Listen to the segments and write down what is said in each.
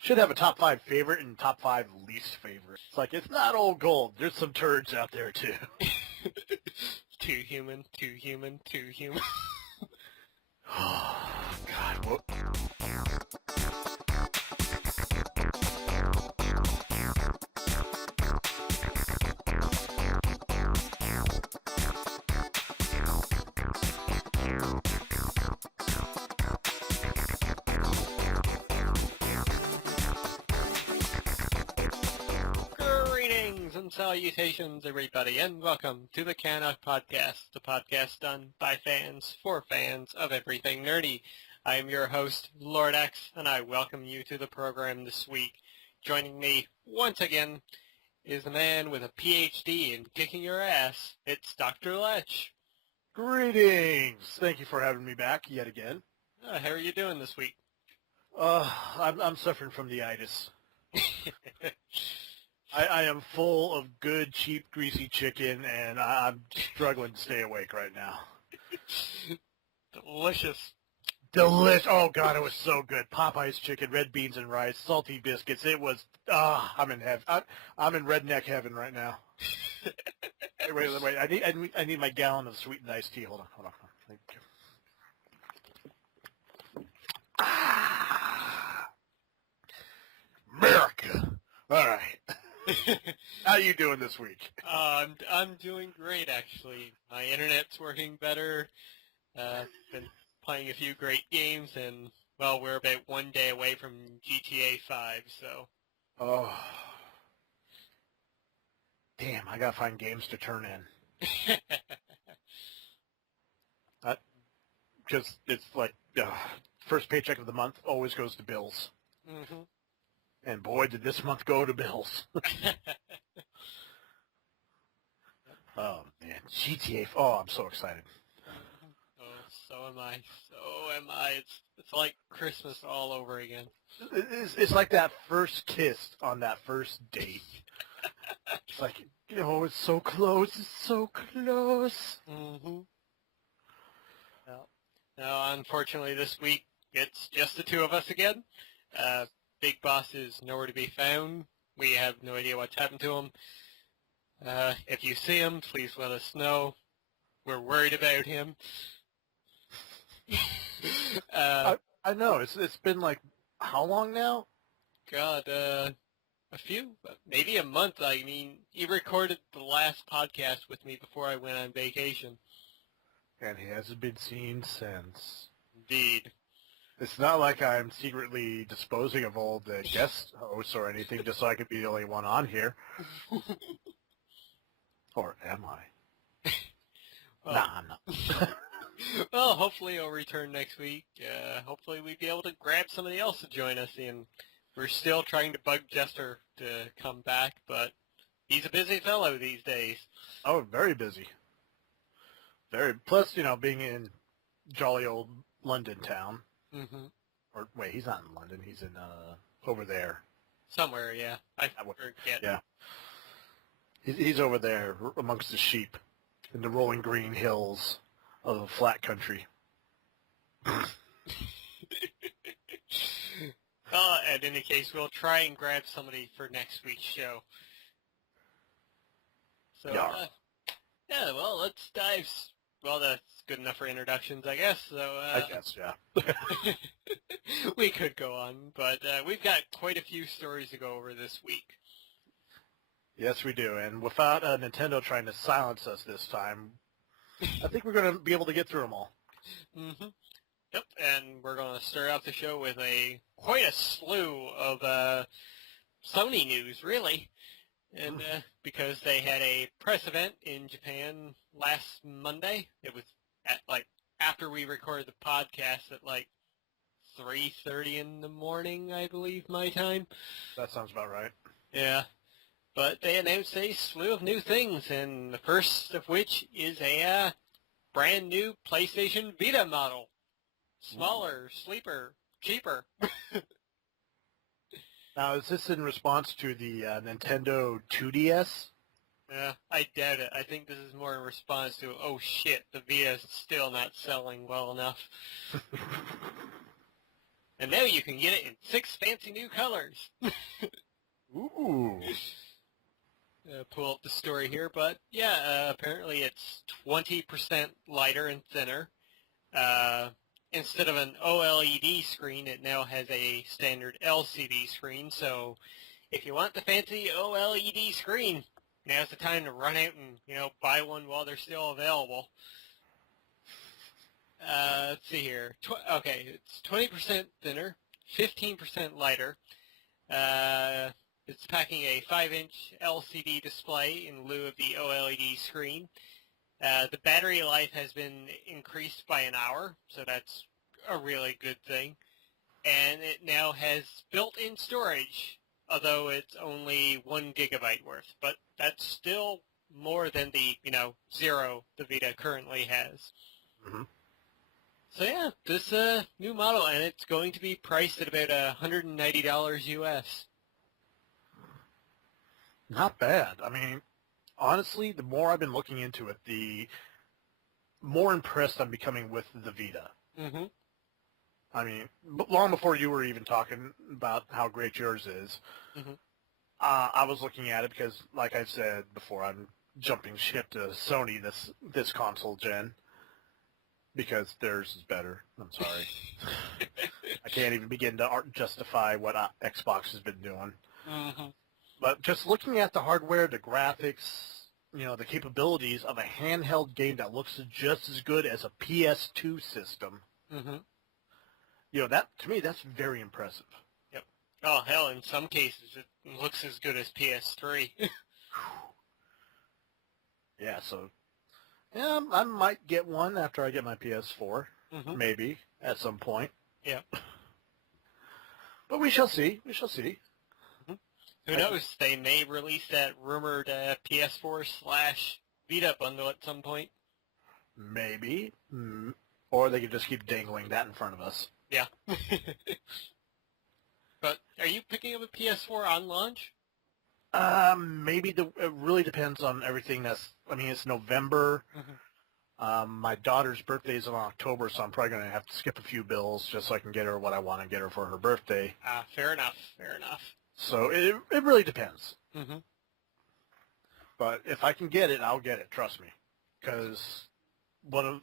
Should have a top 5 favorite and top 5 least favorite. It's like, it's not all gold. There's some turds out there, too. Too human, too human, too human. Oh, God. What? Greetings and salutations, everybody, and welcome to the CanUK podcast, the podcast done by fans for fans of everything nerdy. I am your host, Lord X, and I welcome you to the program this week. Joining me once again is the man with a PhD in kicking your ass. It's Dr. Lech. Greetings. Thank you for having me back yet again. How are you doing this week? I'm suffering from the itis. I am full of good, cheap, greasy chicken, and I'm struggling to stay awake right now. Delicious. Oh, God, it was so good. Popeye's chicken, red beans and rice, salty biscuits. It was, I'm in heaven. I'm in redneck heaven right now. Wait. I need my gallon of sweetened iced tea. Hold on. Thank you. America. All right. How you doing this week? I'm doing great, actually. My internet's working better. Been playing a few great games, and, well, we're about 1 day away from GTA 5, so... Oh. Damn, I gotta find games to turn in. Because it's like, first paycheck of the month always goes to bills. Mm-hmm. And boy, did this month go to bills. Oh, man. GTA. Oh, I'm so excited. Oh, so am I. It's like Christmas all over again. It's like that first kiss on that first date. It's like, it's so close. It's so close. Mm-hmm. Well, now, unfortunately, this week, it's just the two of us again. Big Boss is nowhere to be found. We have no idea what's happened to him. If you see him, please let us know. We're worried about him. I know. It's been like, how long now? God, a few, maybe a month. I mean, he recorded the last podcast with me before I went on vacation. And he hasn't been seen since. Indeed. It's not like I'm secretly disposing of all the guest hosts or anything just so I could be the only one on here. Or am I? Well, nah, I'm not. Well, hopefully he'll return next week. Hopefully we'll be able to grab somebody else to join us in. We're still trying to bug Jester to come back, but he's a busy fellow these days. Oh, very busy. Plus, being in jolly old London town. Mm-hmm. Or, wait, he's not in London. He's in, over there. Somewhere, yeah. I forget. Yeah. He's over there amongst the sheep in the rolling green hills of the flat country. Well, in any case, we'll try and grab somebody for next week's show. So, Yeah. Well, let's dive... Well, that's good enough for introductions, I guess. So, I guess, yeah. We could go on, but we've got quite a few stories to go over this week. Yes, we do. And without Nintendo trying to silence us this time, I think we're going to be able to get through them all. Mm-hmm. Yep, and we're going to start out the show with quite a slew of Sony news, really. And because they had a press event in Japan last Monday. It was at after we recorded the podcast at 3:30 in the morning, I believe, my time. That sounds about right. Yeah. But they announced a slew of new things, and the first of which is a brand new PlayStation Vita model. Smaller, sleeper, cheaper. Now, is this in response to the Nintendo 2DS? Yeah, I doubt it. I think this is more in response to, oh shit, the Vita's still not selling well enough. And now you can get it in 6 fancy new colors. Ooh. Pull up the story here, but yeah, apparently it's 20% lighter and thinner. Instead of an OLED screen, it now has a standard LCD screen, so if you want the fancy OLED screen, now's the time to run out and, buy one while they're still available. Let's see here. Okay, it's 20% thinner, 15% lighter. It's packing a 5-inch LCD display in lieu of the OLED screen. The battery life has been increased by an hour, so that's a really good thing. And it now has built-in storage, although it's only 1 gigabyte worth. But that's still more than the, 0 the Vita currently has. Mm-hmm. So yeah, this new model, and it's going to be priced at about $190 US. Not bad. I mean, honestly, the more I've been looking into it, the more impressed I'm becoming with the Vita. Mm-hmm. I mean, long before you were even talking about how great yours is, mm-hmm. I was looking at it because, like I said before, I'm jumping ship to Sony this console gen because theirs is better. I'm sorry. I can't even begin to justify what Xbox has been doing. Mm-hmm. But just looking at the hardware, the graphics, the capabilities of a handheld game that looks just as good as a PS2 system, Mm-hmm. That to me, that's very impressive. Yep. Oh, hell, in some cases it looks as good as PS3. Yeah, so yeah, I might get one after I get my PS4, Mm-hmm. maybe at some point. Yeah. But we shall see. We shall see. Who knows? They may release that rumored PS4/Vita bundle at some point. Maybe. Or they could just keep dangling that in front of us. Yeah. But are you picking up a PS4 on launch? Maybe it really depends on everything it's November. Mm-hmm. My daughter's birthday is in October, so I'm probably going to have to skip a few bills just so I can get her what I want to get her for her birthday. Fair enough. Fair enough. So it really depends. Mm-hmm. But if I can get it, I'll get it, trust me. Because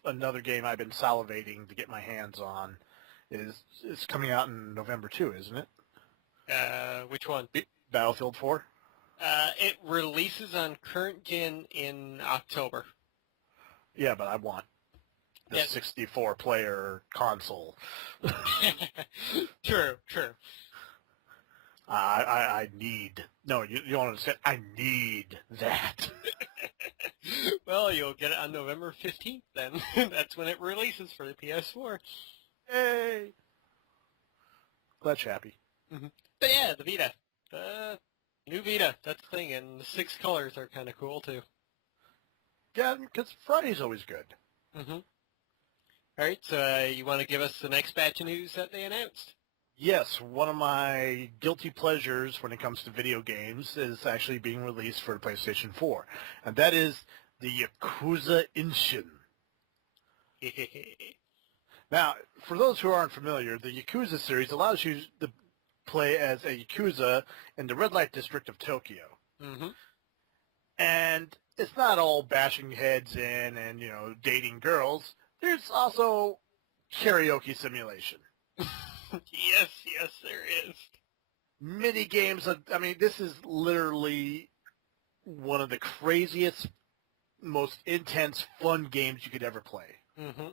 another game I've been salivating to get my hands on is coming out in November too, isn't it? Which one? Battlefield 4? It releases on current gen in October. Yeah, but I want the 64-player console. True. I need... No, you don't understand. I need that. Well, you'll get it on November 15th then. That's when it releases for the PS4. Yay! Glad you're happy. Mm-hmm. But yeah, the Vita. The new Vita, that's the thing, and the 6 colors are kind of cool too. Yeah, because Friday's always good. Mm-hmm. Alright, so you want to give us the next batch of news that they announced? Yes, one of my guilty pleasures when it comes to video games is actually being released for the PlayStation 4, and that is the Yakuza Ishin. Now, for those who aren't familiar, the Yakuza series allows you to play as a Yakuza in the red light district of Tokyo. Mm-hmm. And it's not all bashing heads in and, dating girls. There's also karaoke simulation. Yes, there is. Mini games. This is literally one of the craziest, most intense, fun games you could ever play. Mm-hmm.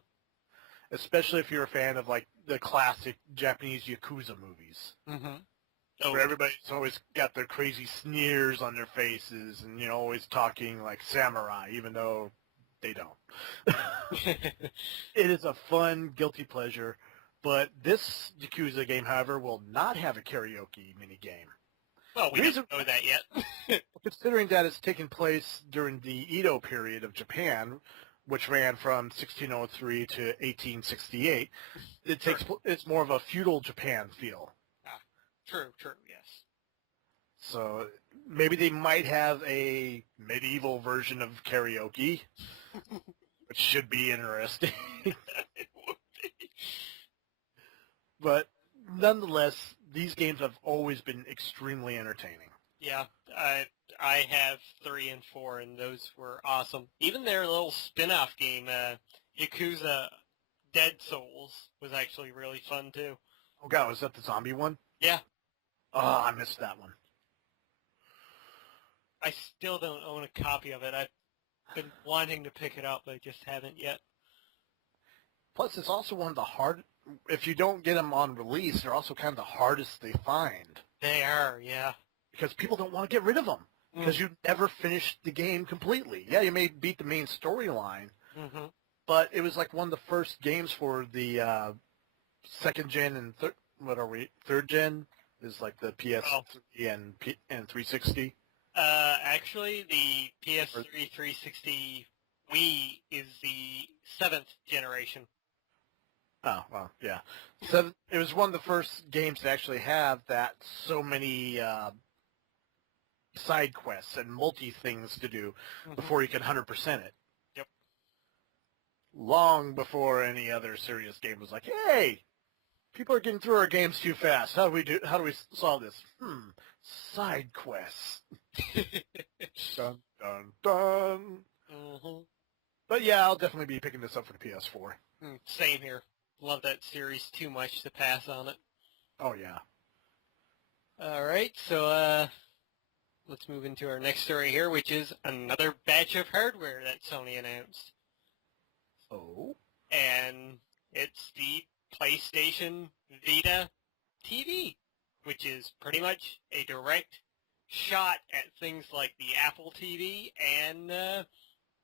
Especially if you're a fan of, the classic Japanese Yakuza movies. Mm-hmm. Where everybody's always got their crazy sneers on their faces and, always talking like samurai, even though they don't. It is a fun, guilty pleasure. But this Yakuza game, however, will not have a karaoke minigame. Well, we don't know that yet. Considering that it's taking place during the Edo period of Japan, which ran from 1603 to 1868, it's more of a feudal Japan feel. True, yes. So maybe they might have a medieval version of karaoke, which should be interesting. It would be. But nonetheless, these games have always been extremely entertaining. Yeah, I have 3 and 4, and those were awesome. Even their little spin-off game, Yakuza Dead Souls, was actually really fun, too. Oh, God, was that the zombie one? Yeah. Oh, I missed that one. I still don't own a copy of it. I've been wanting to pick it up, but I just haven't yet. Plus, it's also one of the hard... If you don't get them on release, they're also kind of the hardest they find. They are, yeah. Because people don't want to get rid of them. Because you never finished the game completely. Yeah, you may beat the main storyline, but it was like one of the first games for the second gen and third gen is like the PS3 and 360. Actually, the PS3 360 Wii is the 7th generation. Oh, well, yeah. So it was one of the first games to actually have that so many side quests and multi-things to do before you can 100% it. Yep. Long before any other serious game was like, hey, people are getting through our games too fast. How do we solve this? Side quests. Dun, dun, dun. But yeah, I'll definitely be picking this up for the PS4. Same here. Love that series too much to pass on it. Oh, yeah. All right, so let's move into our next story here, which is another batch of hardware that Sony announced. Oh? And it's the PlayStation Vita TV, which is pretty much a direct shot at things like the Apple TV and the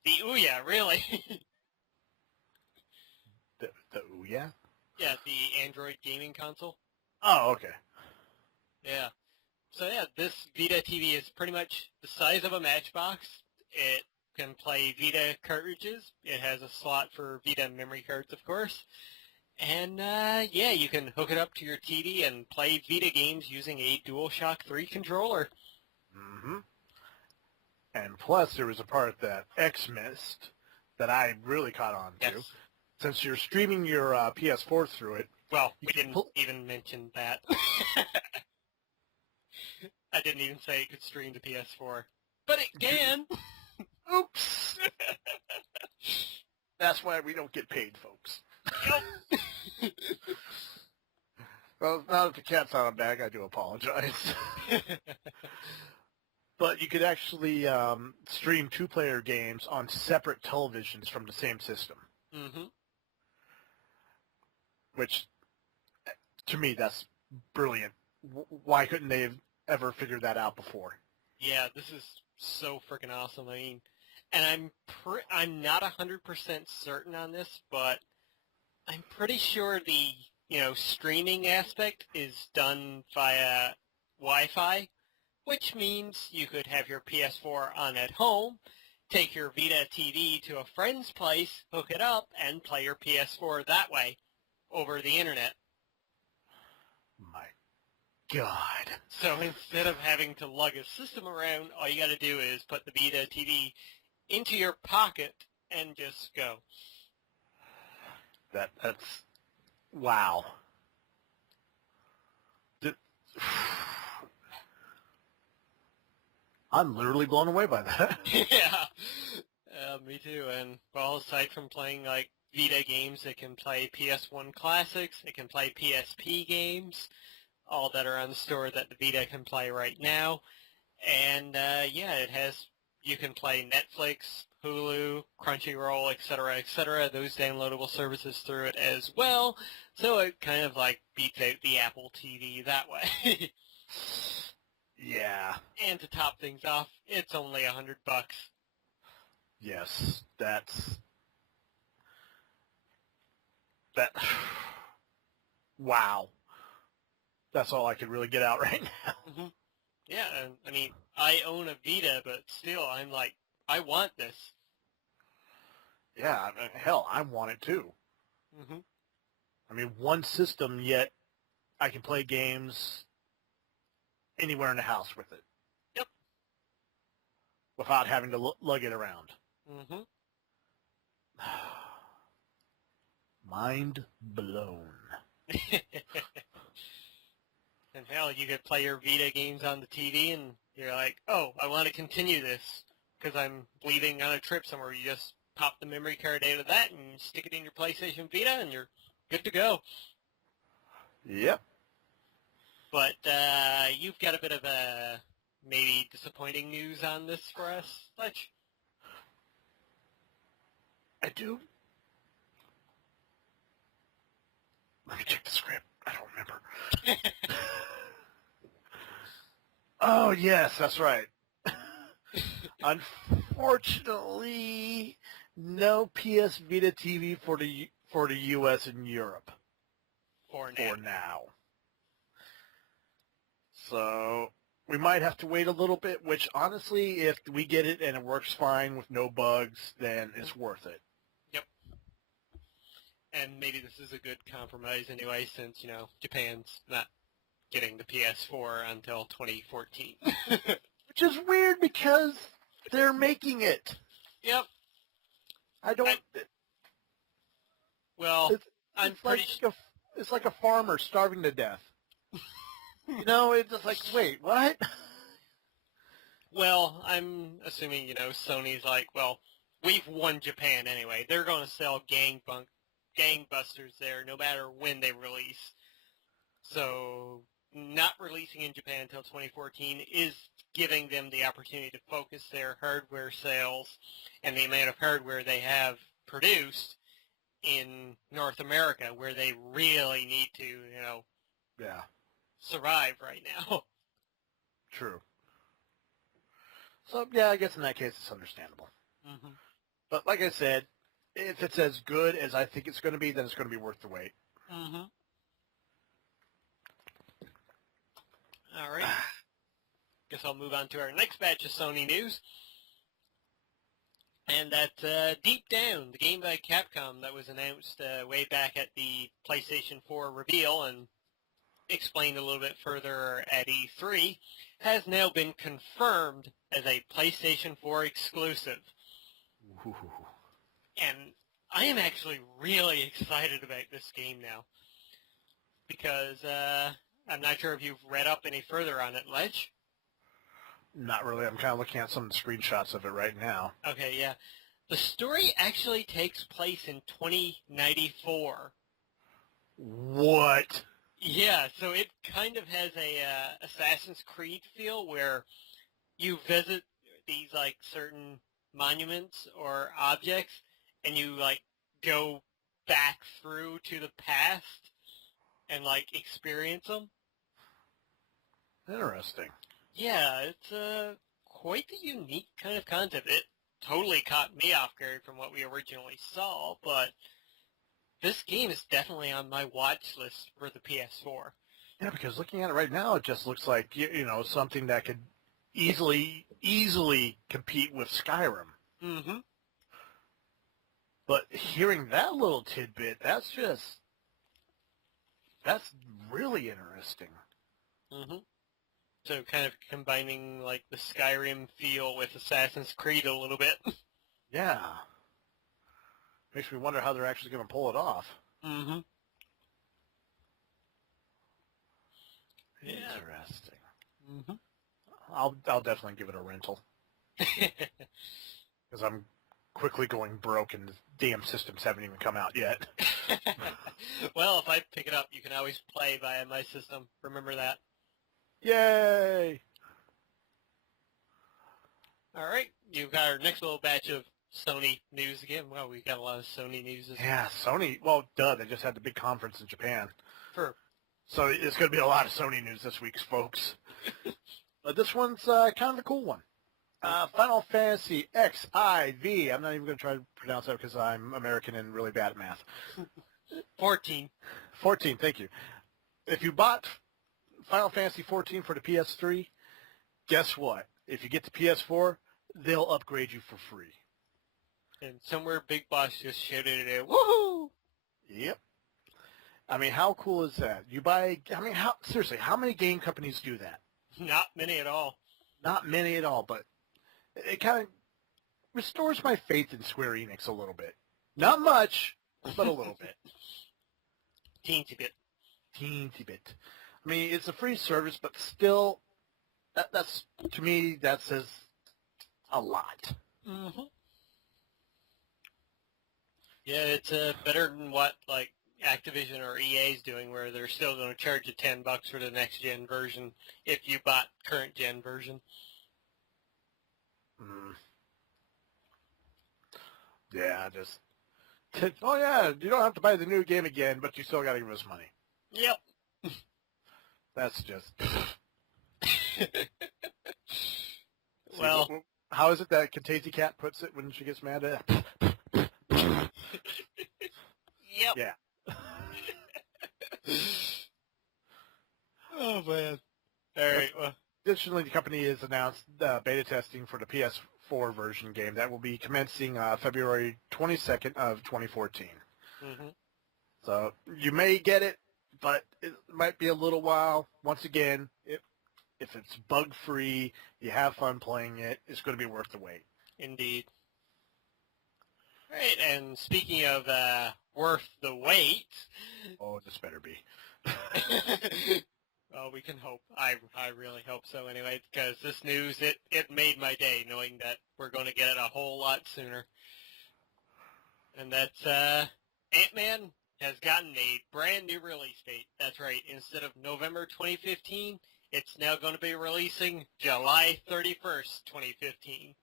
Ouya, really. The Ouya? Yeah, the Android gaming console. Oh, okay. Yeah. So yeah, this Vita TV is pretty much the size of a matchbox. It can play Vita cartridges. It has a slot for Vita memory cards, of course. And yeah, you can hook it up to your TV and play Vita games using a DualShock 3 controller. And plus, there was a part that X missed that I really caught on to. Yes. Since you're streaming your PS4 through it. Well, we didn't even mention that. I didn't even say it could stream to PS4. But it can! Oops! That's why we don't get paid, folks. Yep. Well, now that the cat's out of the bag, I do apologize. But you could actually stream two-player games on separate televisions from the same system. Which, to me, that's brilliant. Why couldn't they have ever figured that out before? Yeah, this is so freaking awesome. I mean, and I'm not 100% certain on this, but I'm pretty sure the streaming aspect is done via Wi-Fi, which means you could have your PS4 on at home, take your Vita TV to a friend's place, hook it up, and play your PS4 that way over the internet. My God. So instead of having to lug a system around, all you got to do is put the Vita TV into your pocket and just go. That's wow. I'm literally blown away by that. Yeah, me too. And well, aside from playing like Vita games, it can play PS1 classics, it can play PSP games, all that are on the store that the Vita can play right now. And yeah, you can play Netflix, Hulu, Crunchyroll, etc., those downloadable services through it as well. So it kind of like beats out the Apple TV that way. Yeah. And to top things off, it's only $100. Yes, that. Wow. That's all I could really get out right now. Yeah, and I mean, I own a Vita, but still, I'm like, I want this. Yeah, I mean, hell, I want it too. I mean, one system, yet I can play games anywhere in the house with it. Yep. Without having to lug it around. Mind blown. And hell, you could play your Vita games on the TV, and you're like, oh, I want to continue this because I'm leaving on a trip somewhere. You just pop the memory card out of that and stick it in your PlayStation Vita, and you're good to go. Yep. But you've got a bit of a maybe disappointing news on this for us, Lech? I do. Let me check the script. I don't remember. Oh, yes, that's right. Unfortunately, no PS Vita TV for the US and Europe For now. So we might have to wait a little bit, which honestly, if we get it and it works fine with no bugs, then it's worth it. Yep. And maybe this is a good compromise anyway, since, you know, Japan's not getting the PS4 until 2014. Which is weird because they're making it. Yep. Well, it's like a farmer starving to death. You know, it's just like, wait, what? Well, I'm assuming, you know, Sony's like, well, we've won Japan anyway. They're going to sell gangbusters there no matter when they release. So not releasing in Japan until 2014 is giving them the opportunity to focus their hardware sales and the amount of hardware they have produced in North America, where they really need to, you know, survive right now. True. So, yeah, I guess in that case it's understandable. Mm-hmm. But like I said, if it's as good as I think it's going to be, then it's going to be worth the wait. Mm-hmm. All right. Guess I'll move on to our next batch of Sony news. And that's Deep Down, the game by Capcom that was announced way back at the PlayStation 4 reveal and explained a little bit further at E3, has now been confirmed as a PlayStation 4 exclusive. Ooh. And I am actually really excited about this game now. Because I'm not sure if you've read up any further on it, Lech. Not really. I'm kind of looking at some of the screenshots of it right now. Okay, yeah. The story actually takes place in 2094. What? Yeah, so it kind of has a Assassin's Creed feel where you visit these, like, certain monuments or objects, and you, like, go back through to the past and, like, experience them. Interesting. Yeah, it's quite the unique kind of concept. It totally caught me off guard from what we originally saw, but this game is definitely on my watch list for the PS4. Yeah, because looking at it right now, it just looks like, you know, something that could easily compete with Skyrim. Mm-hmm. But hearing that little tidbit, that's really interesting. Mm-hmm. So kind of combining, like, the Skyrim feel with Assassin's Creed a little bit. Yeah. Makes me wonder how they're actually going to pull it off. Mm-hmm. Interesting. Mm-hmm. I'll definitely give it a rental. Because I'm quickly going broke and the damn systems haven't even come out yet. Well, if I pick it up, you can always play via my system. Remember that. Yay! All right, you've got our next little batch of Sony news again. Well, we got a lot of Sony news. Yeah, Sony. Well, duh, they just had the big conference in Japan. True. So it's going to be a lot of Sony news this week, folks. But this one's kind of a cool one. Final Fantasy XIV. I'm not even going to try to pronounce that because I'm American and really bad at math. 14. 14, thank you. If you bought Final Fantasy 14 for the PS3, guess what? If you get the PS4, they'll upgrade you for free. And somewhere Big Boss just shouted it out. Woohoo! Yep. I mean, how cool is that? You buy, I mean, seriously, how many game companies do that? Not many at all. Not many at all, but it kind of restores my faith in Square Enix a little bit. Not much, but a little bit. Teensy bit. Teensy bit. I mean, it's a free service, but still, that's to me, that says a lot. Mm-hmm. Yeah, it's better than what like Activision or EA's doing, where they're still going to charge you $10 for the next gen version if you bought current gen version. Mm. Yeah, just oh yeah, you don't have to buy the new game again, but you still got to give us money. Yep. That's just. Well, See, how is it that Katasey Cat puts it when she gets mad at? yep. Yeah. Oh man. All right. Well, Additionally, the company has announced beta testing for the PS4 version game that will be commencing February 22nd of 2014. mm-hmm. So you may get it, but it might be a little while. Once again, if it's bug-free, you have fun playing it, it's going to be worth the wait. Indeed. All right. And speaking of worth the wait. Oh, this better be. Well, we can hope. I really hope so anyway, because this news, it made my day knowing that we're going to get it a whole lot sooner. And that's Ant-Man has gotten a brand new release date. That's right. Instead of November 2015, it's now going to be releasing July 31st, 2015.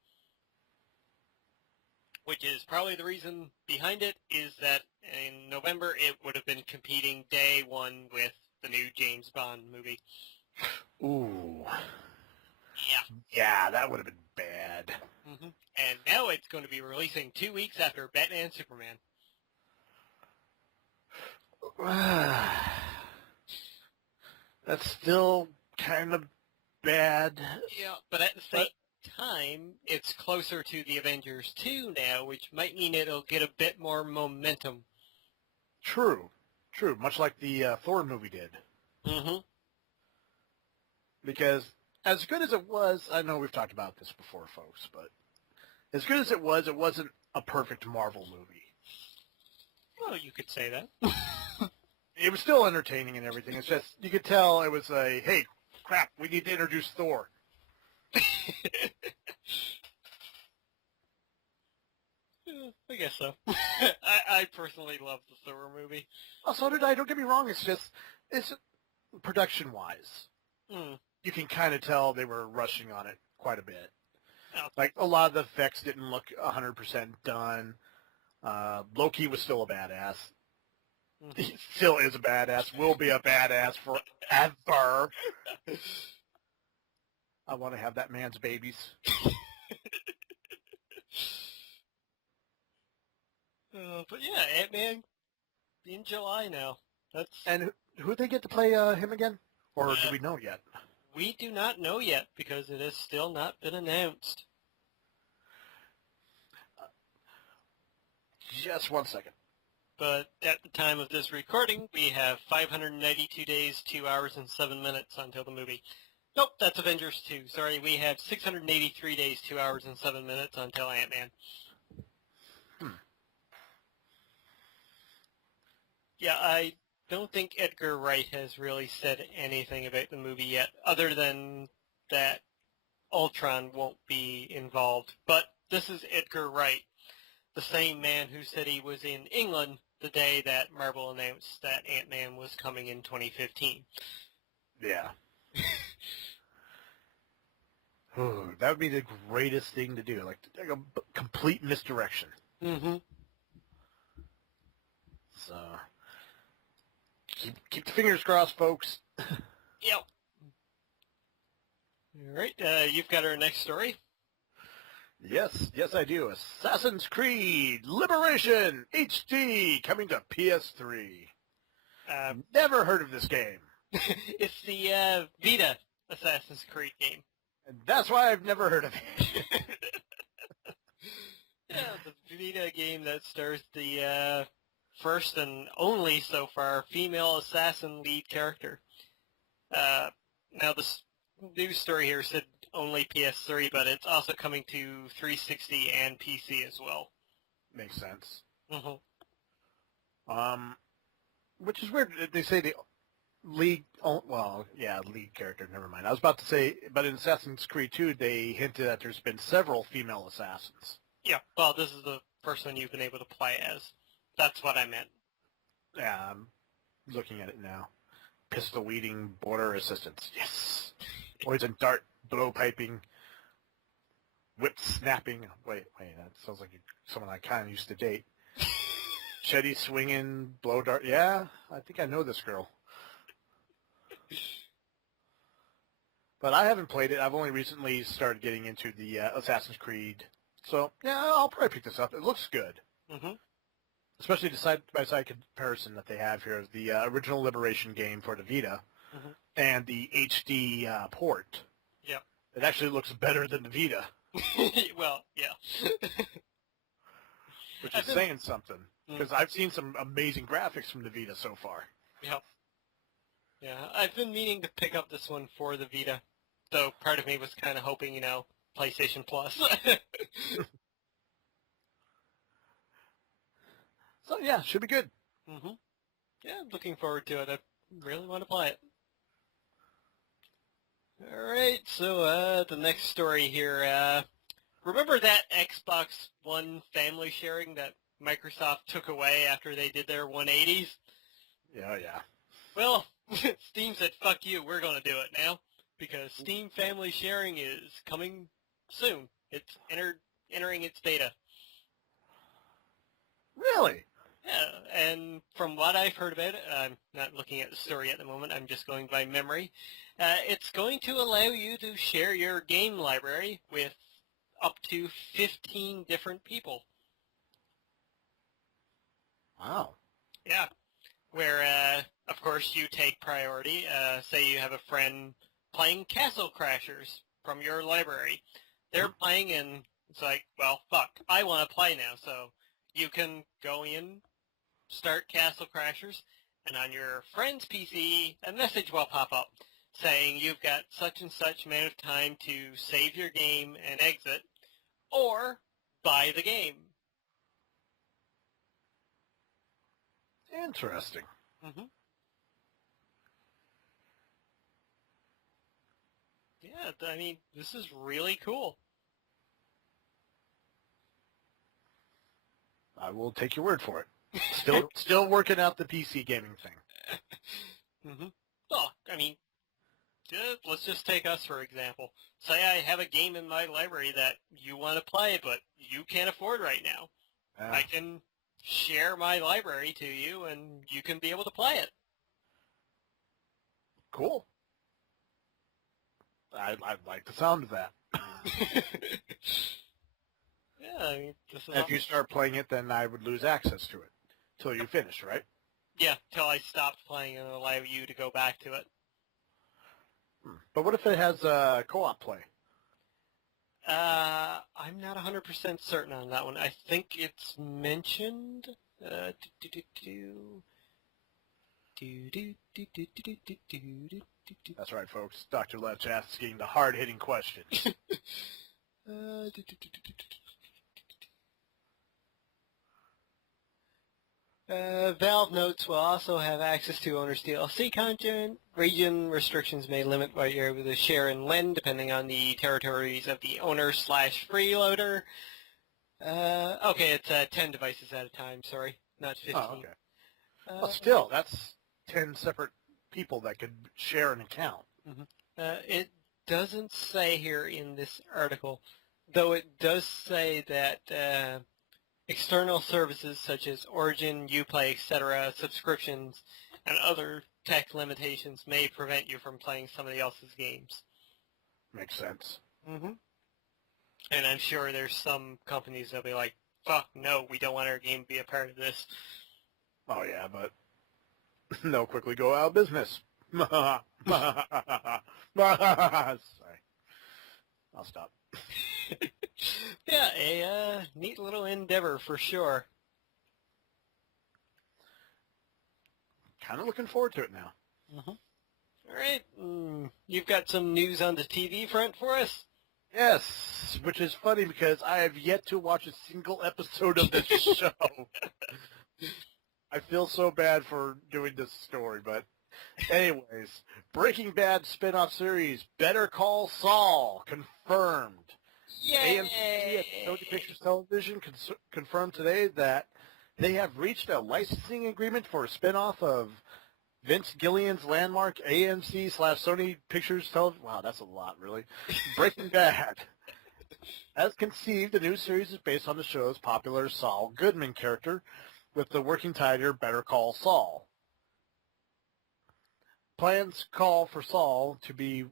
Which is probably the reason behind it is that in November it would have been competing day one with the new James Bond movie. Ooh. Yeah. Yeah, that would have been bad. Mm-hmm. And now it's going to be releasing 2 weeks after Batman Superman. That's still kind of bad. Yeah, but at the same time, it's closer to the Avengers 2 now, which might mean it'll get a bit more momentum. True. Much like the Thor movie did. Mm-hmm. Because as good as it was, I know we've talked about this before, folks, but as good as it wasn't a perfect Marvel movie. Well, you could say that. It was still entertaining and everything. It's just, you could tell it was a, hey, crap, we need to introduce Thor. I guess so. I personally love the Thor movie. Oh, so did I. Don't get me wrong. It's production-wise. Mm. You can kind of tell they were rushing on it quite a bit. Oh. Like, a lot of the effects didn't look 100% done. Loki was still a badass. Mm-hmm. He still is a badass. Will be a badass forever. I want to have that man's babies. But yeah, Ant-Man in July now. And who they get to play him again? Or do we know yet? We do not know yet because it has still not been announced. Just 1 second. But at the time of this recording, we have 592 days, 2 hours, and 7 minutes until the movie. Nope, that's Avengers 2. Sorry, we have 683 days, 2 hours, and 7 minutes until Ant-Man. Yeah, I don't think Edgar Wright has really said anything about the movie yet, other than that Ultron won't be involved. But this is Edgar Wright, the same man who said he was in England the day that Marvel announced that Ant-Man was coming in 2015. Yeah. Ooh, that would be the greatest thing to do, like a complete misdirection. Mm-hmm. So, keep the fingers crossed, folks. Yep. All right, you've got our next story. Yes, I do. Assassin's Creed Liberation HD coming to PS3. Never heard of this game. It's the Vita Assassin's Creed game. And that's why I've never heard of it. Yeah, the Vita game that stars the first and only, so far, female assassin lead character. Now, this news story here said only PS3, but it's also coming to 360 and PC as well. Makes sense. Mm-hmm. Which is weird. They say lead. Oh, well, yeah, lead character. Never mind. I was about to say, but in Assassin's Creed 2, they hinted that there's been several female assassins. Yeah, well, this is the first one you've been able to play as. That's what I meant. Yeah, I'm looking at it now. Pistol wielding border assistants. Yes. Poison dart, blow piping, whip snapping. Wait, that sounds like someone I kind of used to date. Machete swinging, blow dart. Yeah, I think I know this girl. But I haven't played it. I've only recently started getting into the Assassin's Creed. So, yeah, I'll probably pick this up. It looks good. Mm-hmm. Especially the side-by-side comparison that they have here of the original Liberation game for the Vita and the HD port. Yep. It actually looks better than the Vita. Well, yeah. Which is saying something. Because I've seen some amazing graphics from the Vita so far. Yep. Yeah, I've been meaning to pick up this one for the Vita. Though part of me was kind of hoping, PlayStation Plus. So, yeah, should be good. Mm-hmm. Yeah, I'm looking forward to it. I really want to play it. Alright, so the next story here. Remember that Xbox One family sharing that Microsoft took away after they did their 180s? Yeah. Well, Steam said, fuck you, we're going to do it now. Because Steam family sharing is coming soon. It's entering its beta. Really? Yeah, and from what I've heard about it, I'm not looking at the story at the moment, I'm just going by memory, it's going to allow you to share your game library with up to 15 different people. Wow. Yeah, where, of course, you take priority. Say you have a friend playing Castle Crashers from your library. They're playing and it's like, well, fuck, I want to play now, so you can go in, start Castle Crashers, and on your friend's PC, a message will pop up saying you've got such and such amount of time to save your game and exit, or buy the game. Interesting. Mm-hmm. Yeah, I mean, this is really cool. I will take your word for it. Still working out the PC gaming thing. Mm-hmm. Oh, I mean, let's just take us for example. Say I have a game in my library that you want to play, but you can't afford right now. I can share my library to you, and you can be able to play it. Cool. I like the sound of that. Yeah, I mean, this is If you start playing it, then I would lose access to it till you finish, right? Yeah, till I stopped playing and allow you to go back to it. But what if it has co-op play? I'm not 100% certain on that one. I think it's mentioned. That's right, folks. Dr. Lech asking the hard-hitting question. Valve notes will also have access to owner's DLC content. Region restrictions may limit what you're able to share and lend, depending on the territories of the owner/freeloader. Okay, it's 10 devices at a time, sorry, not 15. Oh, okay. Well, still, that's 10 separate people that could share an account. It doesn't say here in this article, though it does say that external services such as Origin, Uplay, etc., subscriptions, and other tech limitations may prevent you from playing somebody else's games. Makes sense. And I'm sure there's some companies that'll be like, fuck, no, we don't want our game to be a part of this. Oh, yeah, but they'll quickly go out of business. Sorry. I'll stop. Yeah, a neat little endeavor for sure. Kind of looking forward to it now. All right, you've got some news on the TV front for us? Yes, which is funny because I have yet to watch a single episode of this show. I feel so bad for doing this story, but Anyways, Breaking Bad spinoff series Better Call Saul confirmed. AMC at Sony Pictures Television confirmed today that they have reached a licensing agreement for a spinoff of Vince Gillian's landmark AMC/Sony Pictures Television. Wow, that's a lot, really. Breaking Bad. As conceived, the new series is based on the show's popular Saul Goodman character with the working title Better Call Saul. Plans call for Saul to be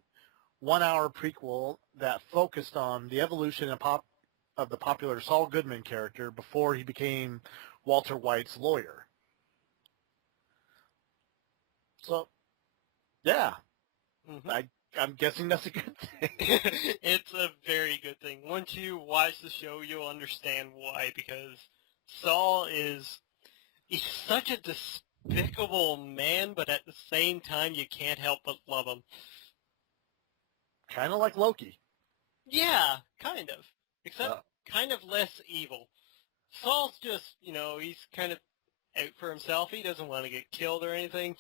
1-hour prequel that focused on the evolution of the popular Saul Goodman character before he became Walter White's lawyer. So, yeah, I'm guessing that's a good thing. It's a very good thing. Once you watch the show, you'll understand why, because Saul he's such a despicable man, but at the same time, you can't help but love him. Kind of like Loki. Yeah, kind of. Except kind of less evil. Saul's just, he's kind of out for himself. He doesn't want to get killed or anything.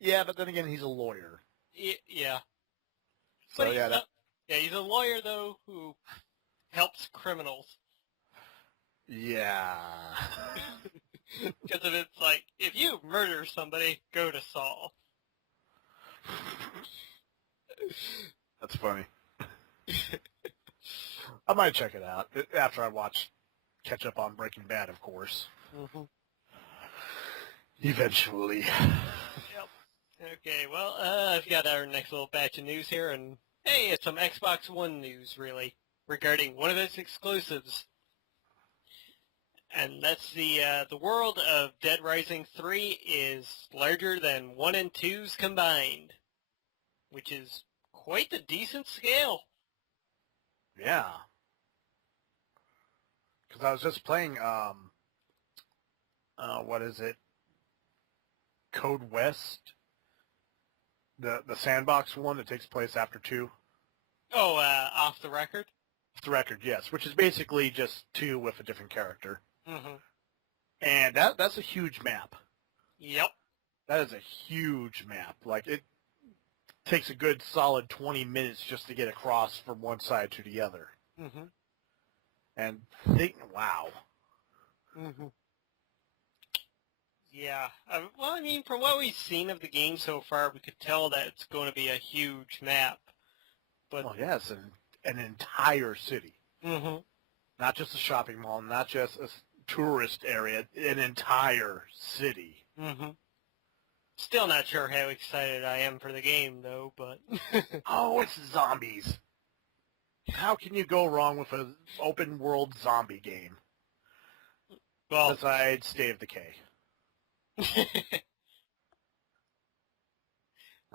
Yeah, but then again, he's a lawyer. Yeah. So, but he's a lawyer, though, who helps criminals. Yeah. Because it's like, if you murder somebody, go to Saul. That's funny. I might check it out after I catch up on Breaking Bad, of course. Mm-hmm. Eventually. Yep. Okay, well, I've got our next little batch of news here, and hey, it's some Xbox One news, really, regarding one of its exclusives. And that's the world of Dead Rising 3 is larger than 1 and 2's combined, which is quite the decent scale. Yeah. Because I was just playing, what is it? Code West? The sandbox one that takes place after 2. Oh, Off the Record? Off the Record, yes. Which is basically just 2 with a different character. Mm-hmm. And that's a huge map. Yep. That is a huge map. Like, it takes a good solid 20 minutes just to get across from one side to the other. Mm-hmm. And wow. Mm-hmm. Yeah. Well, I mean, from what we've seen of the game so far, we could tell that it's going to be a huge map. But well, yes, an entire city. Mm-hmm. Not just a shopping mall, not just a tourist area, an entire city. Mm-hmm. Still not sure how excited I am for the game, though, but... Oh, it's zombies. How can you go wrong with an open-world zombie game? Well... Besides State of Decay.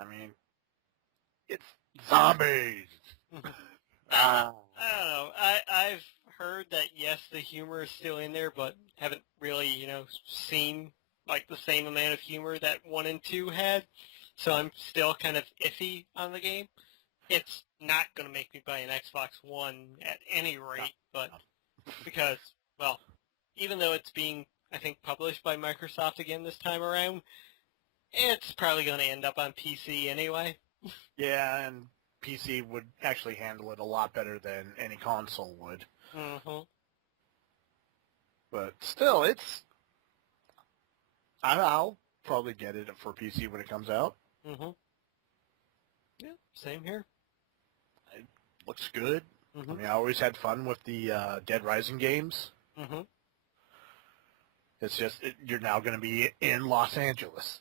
I mean, it's zombies. I don't know. I've heard that, yes, the humor is still in there, but haven't really, seen, like, the same amount of humor that 1 and 2 had. So I'm still kind of iffy on the game. It's not going to make me buy an Xbox One at any rate, but because, well, even though it's being, I think, published by Microsoft again this time around, it's probably going to end up on PC anyway. Yeah, and PC would actually handle it a lot better than any console would. Mm-hmm. But still, I'll probably get it for PC when it comes out. Mm-hmm. Yeah, same here. It looks good. Mm-hmm. I mean, I always had fun with the Dead Rising games. Mm-hmm. It's just, you're now going to be in Los Angeles.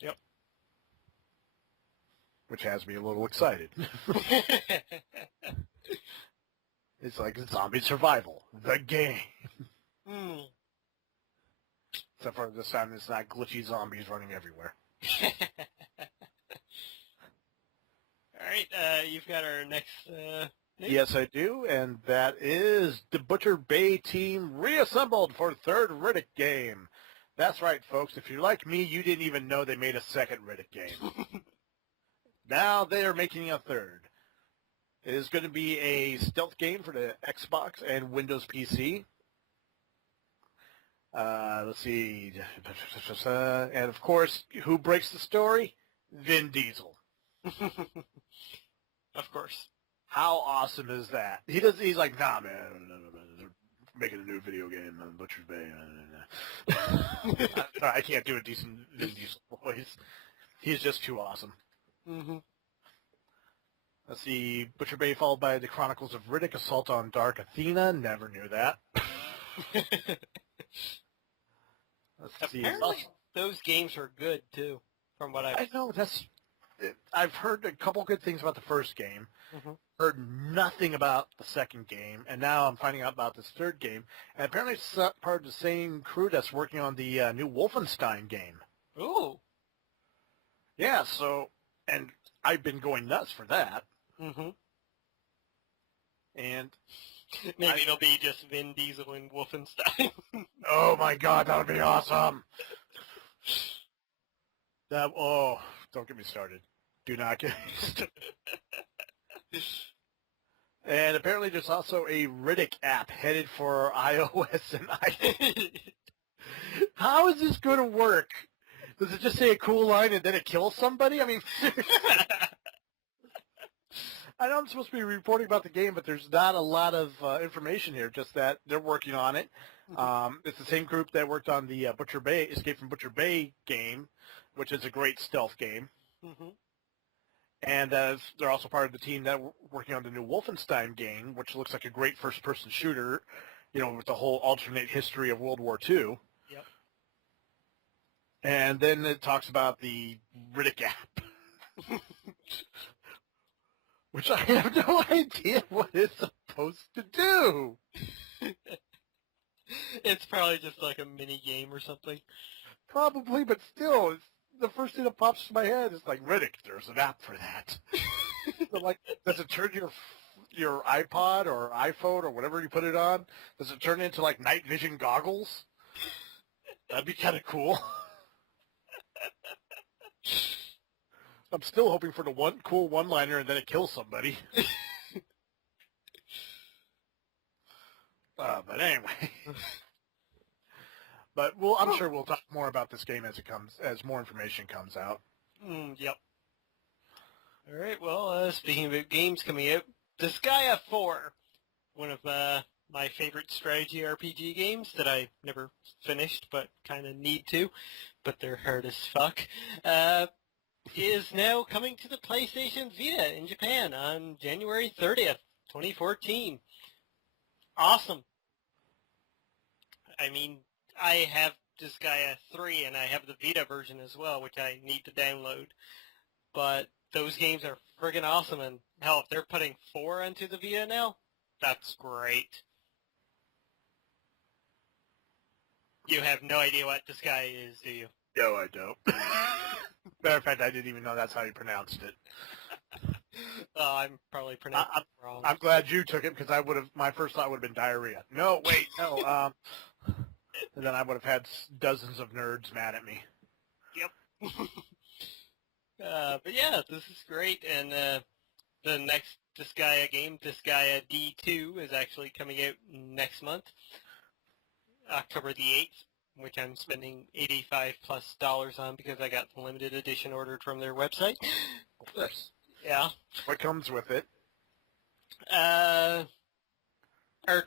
Yep. Which has me a little excited. It's like zombie survival, the game. Mm. Except for this time, it's not glitchy zombies running everywhere. All right, you've got our next news? Yes, I do, and that is the Butcher Bay team reassembled for third Riddick game. That's right, folks. If you're like me, you didn't even know they made a second Riddick game. Now they are making a third. It is going to be a stealth game for the Xbox and Windows PC. Let's see. And of course, who breaks the story? Vin Diesel. Of course. How awesome is that? He's like, nah, man, they're making a new video game on Butcher's Bay. I can't do a decent Vin Diesel voice. He's just too awesome. Mm-hmm. Let's see, Butcher Bay followed by the Chronicles of Riddick, Assault on Dark Athena. Never knew that. Let's see. Apparently, those games are good too, from what I know I've heard a couple good things about the first game. Mm-hmm. Heard nothing about the second game, and now I'm finding out about this third game. And apparently, it's part of the same crew that's working on the new Wolfenstein game. Ooh. Yeah. So, and I've been going nuts for that. Mm-hmm. And maybe it'll be just Vin Diesel and Wolfenstein. oh my God, that would be awesome. Don't get me started. Do not get me started. And apparently there's also a Riddick app headed for iOS and iPhone. How is this going to work? Does it just say a cool line and then it kills somebody? I mean, I know I'm supposed to be reporting about the game, but there's not a lot of information here, just that they're working on it. It's the same group that worked on the Escape from Butcher Bay game, which is a great stealth game. Mm-hmm. And they're also part of the team that working on the new Wolfenstein game, which looks like a great first-person shooter, with the whole alternate history of World War II. Yep. And then it talks about the Riddick app, which I have no idea what it's supposed to do. It's probably just like a mini game or something. Probably, but still, the first thing that pops in my head is like, Riddick, there's an app for that. So like, does it turn your iPod or iPhone or whatever you put it on, does it turn into like night vision goggles? That'd be kind of cool. I'm still hoping for the cool one-liner and then it kills somebody. But anyway. But I'm sure we'll talk more about this game as more information comes out. Yep. All right. Well, speaking of games coming out, Disgaea 4, one of my favorite strategy RPG games that I never finished, but kind of need to, but they're hard as fuck, is now coming to the PlayStation Vita in Japan on January 30th, 2014. Awesome. I mean, I have Disgaea 3, and I have the Vita version as well, which I need to download. But those games are friggin' awesome, and hell, if they're putting 4 onto the Vita now, that's great. You have no idea what Disgaea is, do you? No, I don't. Matter of fact, I didn't even know that's how you pronounced it. I'm probably pronouncing it wrong. I'm glad you took it, because my first thought would have been diarrhea. No, wait, no. And then I would have had dozens of nerds mad at me. Yep. But yeah, this is great, and the next Disgaea game, Disgaea D2, is actually coming out next month, October the 8th, which I'm spending $85+ on because I got the limited edition ordered from their website. Of course. Yeah. What comes with it? Art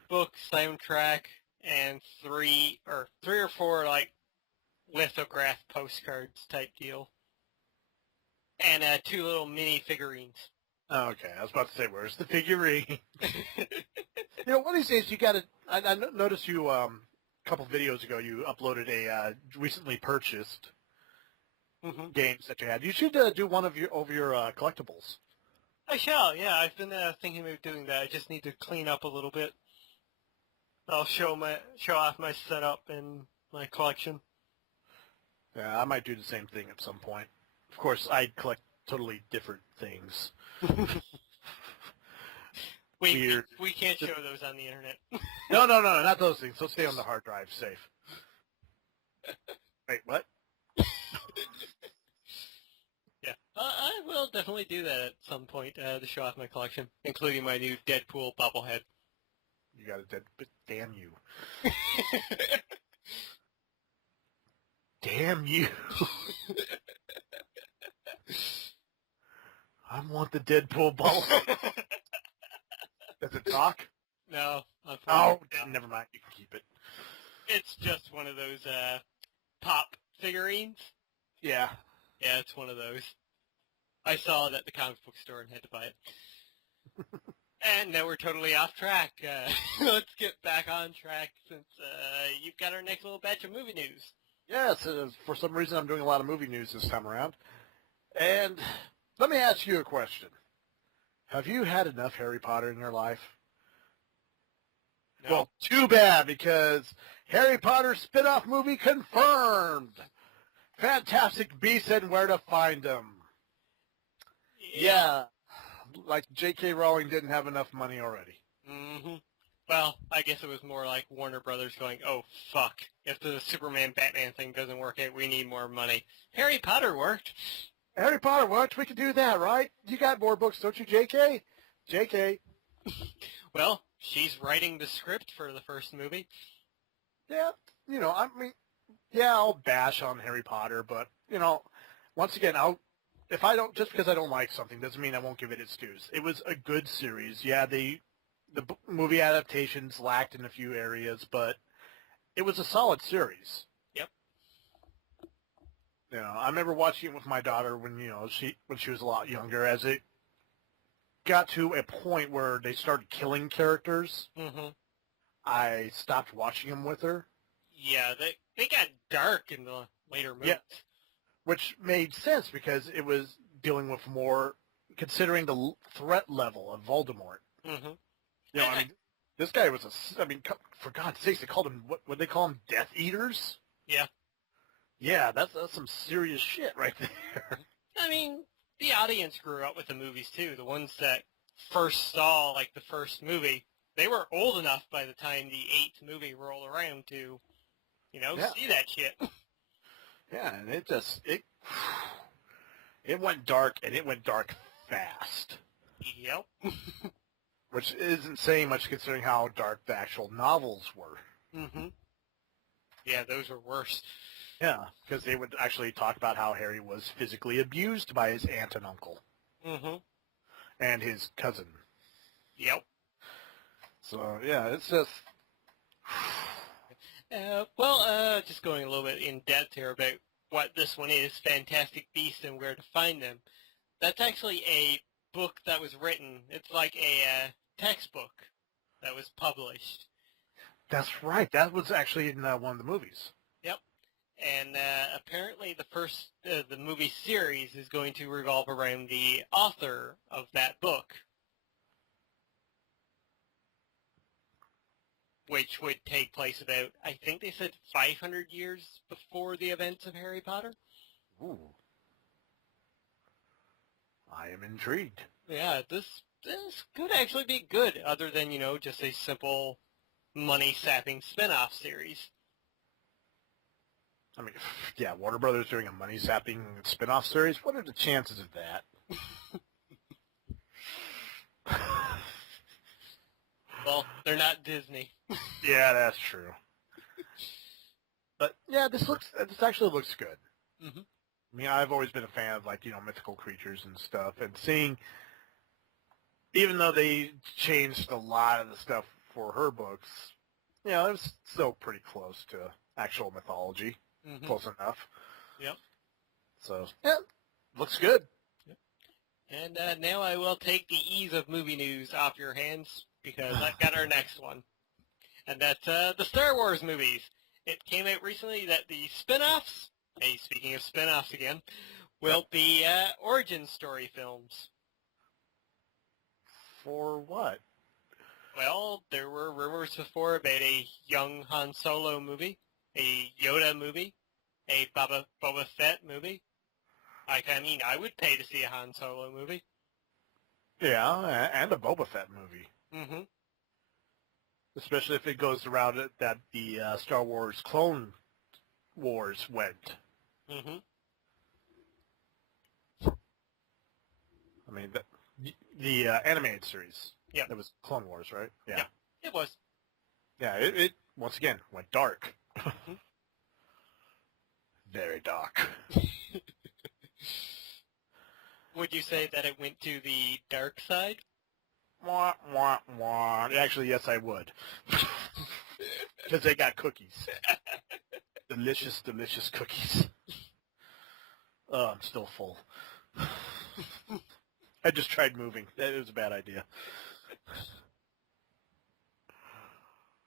book, soundtrack, and three or four like lithograph postcards type deal, and 2 little mini figurines. Oh, okay, I was about to say, where's the figurine? One of these days you got to. I noticed you a couple videos ago you uploaded a recently purchased games that you had. You should do one of your collectibles. I shall. Yeah, I've been thinking about doing that. I just need to clean up a little bit. I'll show off my setup and my collection. Yeah, I might do the same thing at some point. Of course, I collect totally different things. We can't show those on the internet. No, not those things. They'll stay on the hard drive, safe. Wait, what? Yeah, I will definitely do that at some point to show off my collection, including my new Deadpool bobblehead. You got a dead, but damn you. Damn you. I want the Deadpool ball. Does it talk? No, Oh, unfortunately. No. never mind. You can keep it. It's just one of those pop figurines. Yeah. Yeah, it's one of those. I saw it at the comic book store and had to buy it. And now we're totally off track. Let's get back on track since you've got our next little batch of movie news. Yes, for some reason I'm doing a lot of movie news this time around. And let me ask you a question. Have you had enough Harry Potter in your life? No. Well, too bad, because Harry Potter spin-off movie confirmed. Fantastic Beasts and Where to Find Them. Yeah. Like J.K. Rowling didn't have enough money already. Mm-hmm. Well, I guess it was more like Warner Brothers going, oh, fuck. If the Superman-Batman thing doesn't work out, we need more money. Harry Potter worked. Harry Potter worked. We could do that, right? You got more books, don't you, J.K.? J.K. Well, she's writing the script for the first movie. Yeah, I mean, yeah, I'll bash on Harry Potter, but, once again, just because I don't like something doesn't mean I won't give it its dues. It was a good series. Yeah, the movie adaptations lacked in a few areas, but it was a solid series. Yep. I remember watching it with my daughter when she was a lot younger, as it got to a point where they started killing characters. Mm-hmm. I stopped watching them with her. Yeah, they got dark in the later movies. Yeah, which made sense because it was dealing with more, considering the threat level of Voldemort. Mm-hmm. I mean, this guy was for God's sakes, they called him, what they call him, Death Eaters? Yeah. Yeah, that's some serious shit right there. I mean, the audience grew up with the movies, too. The ones that first saw, like, the first movie, they were old enough by the time the 8th movie rolled around to, see that shit. Yeah, and it went dark, and it went dark fast. Yep. Which isn't saying much considering how dark the actual novels were. Mm-hmm. Yeah, those were worse. Yeah, because they would actually talk about how Harry was physically abused by his aunt and uncle. Mm-hmm. And his cousin. Yep. So, yeah, it's just... just going a little bit in depth here about what this one is, Fantastic Beasts and Where to Find Them. That's actually a book that was written. It's like a textbook that was published. That's right. That was actually in one of the movies. Yep. And apparently the movie series is going to revolve around the author of that book, which would take place about, I think they said 500 years before the events of Harry Potter. Ooh. I am intrigued. Yeah, this could actually be good, other than, just a simple money-sapping spin-off series. I mean, yeah, Warner Brothers doing a money-sapping spin-off series? What are the chances of that? Well, they're not Disney. Yeah, that's true. But, yeah, this actually looks good. Mm-hmm. I mean, I've always been a fan of, mythical creatures and stuff, and seeing, even though they changed a lot of the stuff for her books, it was still pretty close to actual mythology. Mm-hmm. Close enough. Yep. So, yeah, looks good. Yep. And now I will take the ease of movie news off your hands, because I've got our next one. And that's the Star Wars movies. It came out recently that the spin-offs, speaking of spin-offs again, will be origin story films. For what? Well, there were rumors before about a young Han Solo movie, a Yoda movie, a Boba Fett movie. I would pay to see a Han Solo movie. Yeah, and a Boba Fett movie. Mm-hmm. Especially if it goes around it that the Star Wars Clone Wars went. Mm-hmm. I mean, the animated series. Yeah. It was Clone Wars, right? Yeah. It was. Yeah, it once again went dark. Mm-hmm. Very dark. Would you say that it went to the dark side? Wah, wah, wah. Actually, yes, I would. Because they got cookies. Delicious, delicious cookies. Oh, I'm still full. I just tried moving. It was a bad idea.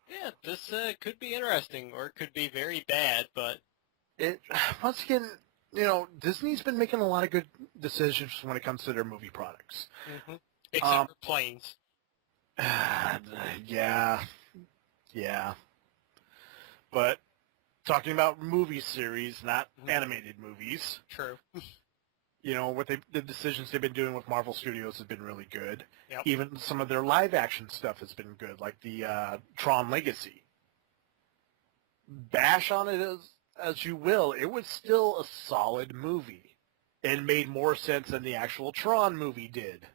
Yeah, this could be interesting, or it could be very bad, but... It once again, Disney's been making a lot of good decisions when it comes to their movie products. Mm-hmm. Except for planes. Yeah. But talking about movie series, not animated movies. True. The decisions they've been doing with Marvel Studios has been really good. Yep. Even some of their live action stuff has been good, like the Tron Legacy. Bash on it as you will, it was still a solid movie. It made more sense than the actual Tron movie did.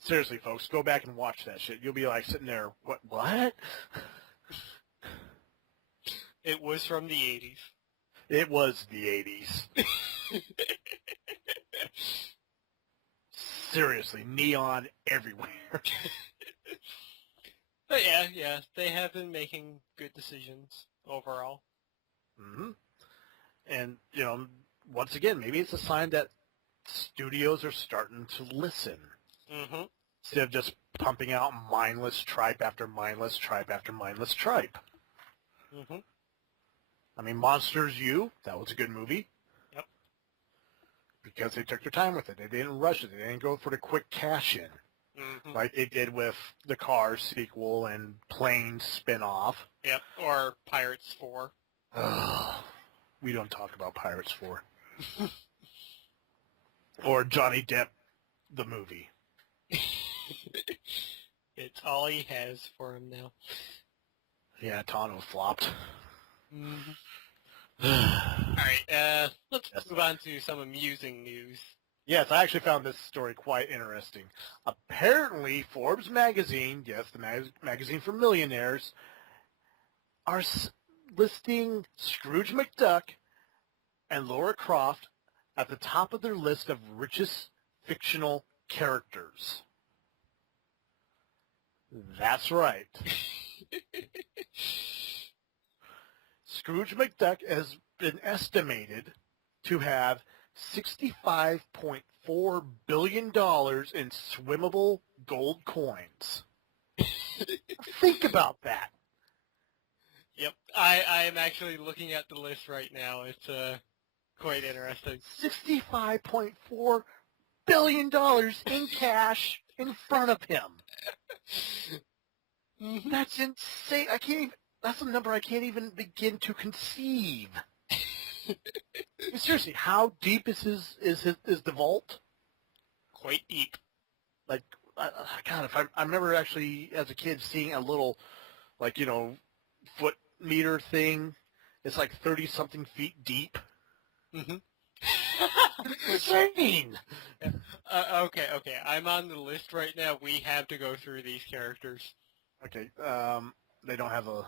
Seriously, folks, go back and watch that shit. You'll be like sitting there, what? It was from the 80s. It was the 80s. Seriously, neon everywhere. But yeah, they have been making good decisions overall. Mm-hmm. And, once again, maybe it's a sign that studios are starting to listen. Mm-hmm. Instead of just pumping out mindless tripe after mindless tripe after mindless tripe. Mm-hmm. I mean, Monsters U, that was a good movie. Yep. Because they took their time with it. They didn't rush it. They didn't go for the quick cash-in. Mm-hmm. Like they did with the Cars sequel and Plane spinoff. Yep, or Pirates 4. We don't talk about Pirates 4. Or Johnny Depp, the movie. It's all he has for him now. Yeah, Tano flopped. Mm-hmm. Alright, let's move on to some amusing news. Yes, I actually found this story quite interesting. Apparently, Forbes magazine, yes, the magazine for millionaires, are listing Scrooge McDuck and Laura Croft at the top of their list of richest fictional characters. That's right. Scrooge McDuck has been estimated to have $65.4 billion in swimmable gold coins. Think about that. Yep, I am actually looking at the list right now. It's quite interesting. $65.4 billion in cash in front of him. That's insane. That's a number I can't even begin to conceive. Seriously, how deep is the vault? Quite deep. Like, God, I remember actually as a kid seeing a little, foot meter thing. It's like 30-something feet deep. Mm-hmm. Insane. Okay. I'm on the list right now. We have to go through these characters. Okay. They don't have a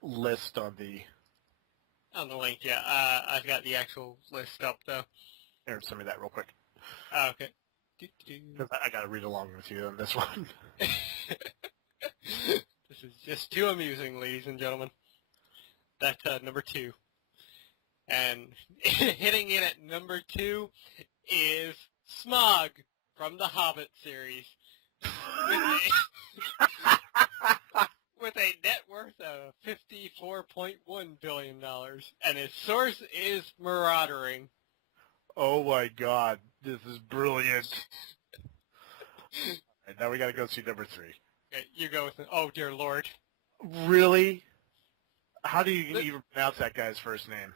list on the link. Yeah. I've got the actual list up though. Here, send me that real quick. Okay. 'Cause I got to read along with you on this one. This is just too amusing, ladies and gentlemen. That's number 2. And hitting in at number 2 is Smog from the Hobbit series. With a net worth of $54.1 billion. And his source is maraudering. Oh my God, this is brilliant. Right, now we got to go see number 3. Okay, you go with it. Oh, dear Lord. Really? How do you even pronounce that guy's first name?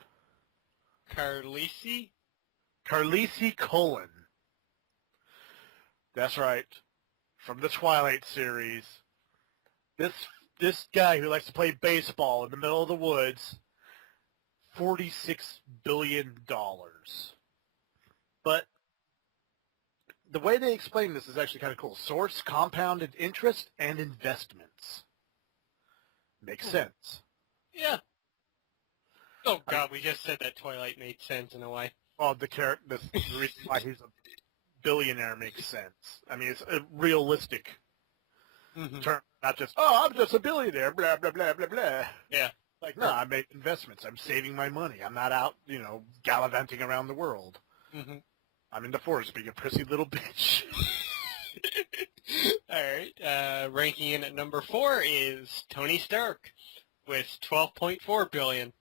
Carlisi? Carlisi Cullen. That's right. From the Twilight series. This guy who likes to play baseball in the middle of the woods, $46 billion. But the way they explain this is actually kind of cool. Source, compounded interest, and investments. Makes sense. Yeah. Oh God, we just said that Twilight made sense in a way. Well, the reason why he's a billionaire makes sense. I mean, it's a realistic term, not just, oh, I'm just a billionaire, blah, blah, blah, blah, blah. Yeah. Like, no, I make investments. I'm saving my money. I'm not out, gallivanting around the world. Mm-hmm. I'm in the forest being a prissy little bitch. All right. Ranking in at number 4 is Tony Stark with $12.4 billion.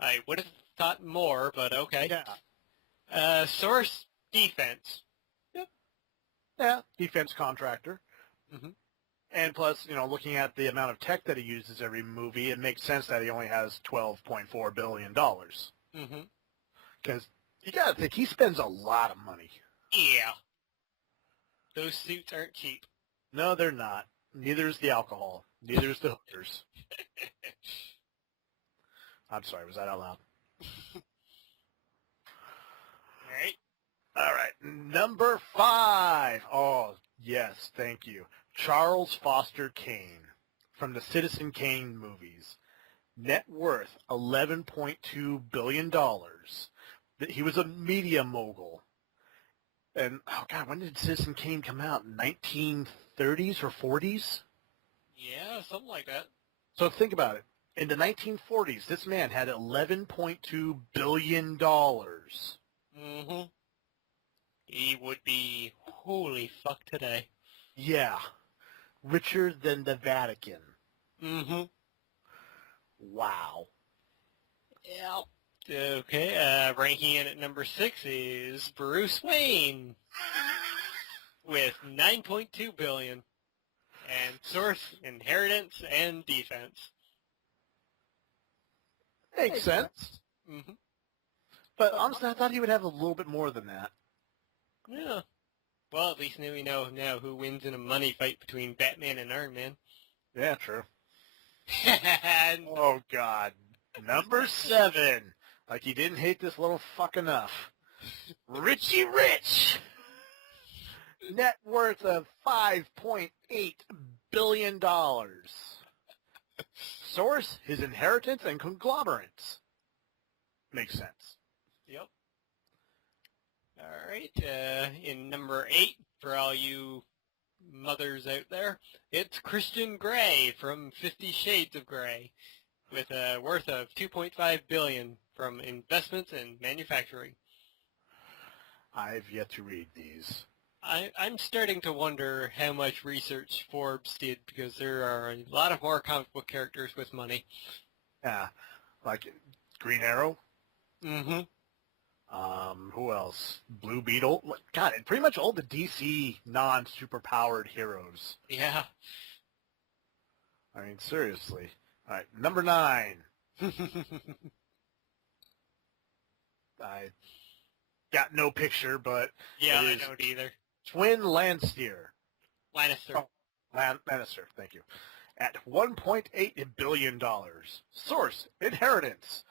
I would have thought more, but okay. Yeah. Source, defense. Yep. Yeah, defense contractor. Mm-hmm. And plus, looking at the amount of tech that he uses every movie, it makes sense that he only has $12.4 billion. Mm-hmm. Because you got to think, he spends a lot of money. Yeah. Those suits aren't cheap. No, they're not. Neither is the alcohol. Neither is the hookers. I'm sorry, was that out loud? All right. Number 5. Oh, yes, thank you. Charles Foster Kane from the Citizen Kane movies. Net worth $11.2 billion. He was a media mogul. And, oh God, when did Citizen Kane come out? 1930s or 40s? Yeah, something like that. So think about it. In the 1940s, this man had $11.2 billion. Mm-hmm. He would be holy fuck today. Yeah. Richer than the Vatican. Mm-hmm. Wow. Yeah. Okay, ranking in at number 6 is Bruce Wayne with $9.2 billion. And source, inheritance, and defense. Makes sense. Mm-hmm. But honestly, I thought he would have a little bit more than that. Yeah. Well, at least now we know now who wins in a money fight between Batman and Iron Man. Yeah, true. Oh, God. Number 7. Like he didn't hate this little fuck enough. Richie Rich! Net worth of $5.8 billion. Source, his inheritance and conglomerates. Makes sense. Yep. All right. In number 8, for all you mothers out there, it's Christian Grey from 50 Shades of Grey, with a worth of $2.5 billion from investments and manufacturing. I've yet to read these. I'm starting to wonder how much research Forbes did, because there are a lot of more comic book characters with money. Yeah, like Green Arrow. Mm-hmm. Who else? Blue Beetle. God, and pretty much all the DC non-superpowered heroes. Yeah. I mean, seriously. All right, number 9. I got no picture, but yeah, I don't either. Twin Lannister. Lannister. Oh, Lannister, thank you. At $1.8 billion. Source, inheritance.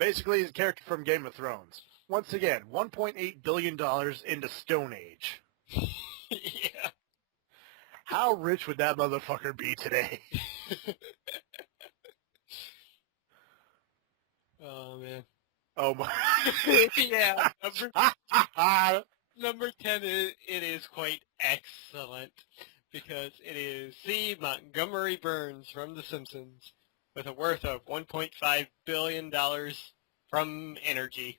Basically, he's a character from Game of Thrones. Once again, $1.8 billion in the Stone Age. Yeah. How rich would that motherfucker be today? Oh, man. Oh, my. Yeah. Number 10, it is quite excellent, because it is C. Montgomery Burns from The Simpsons, with a worth of $1.5 billion from energy.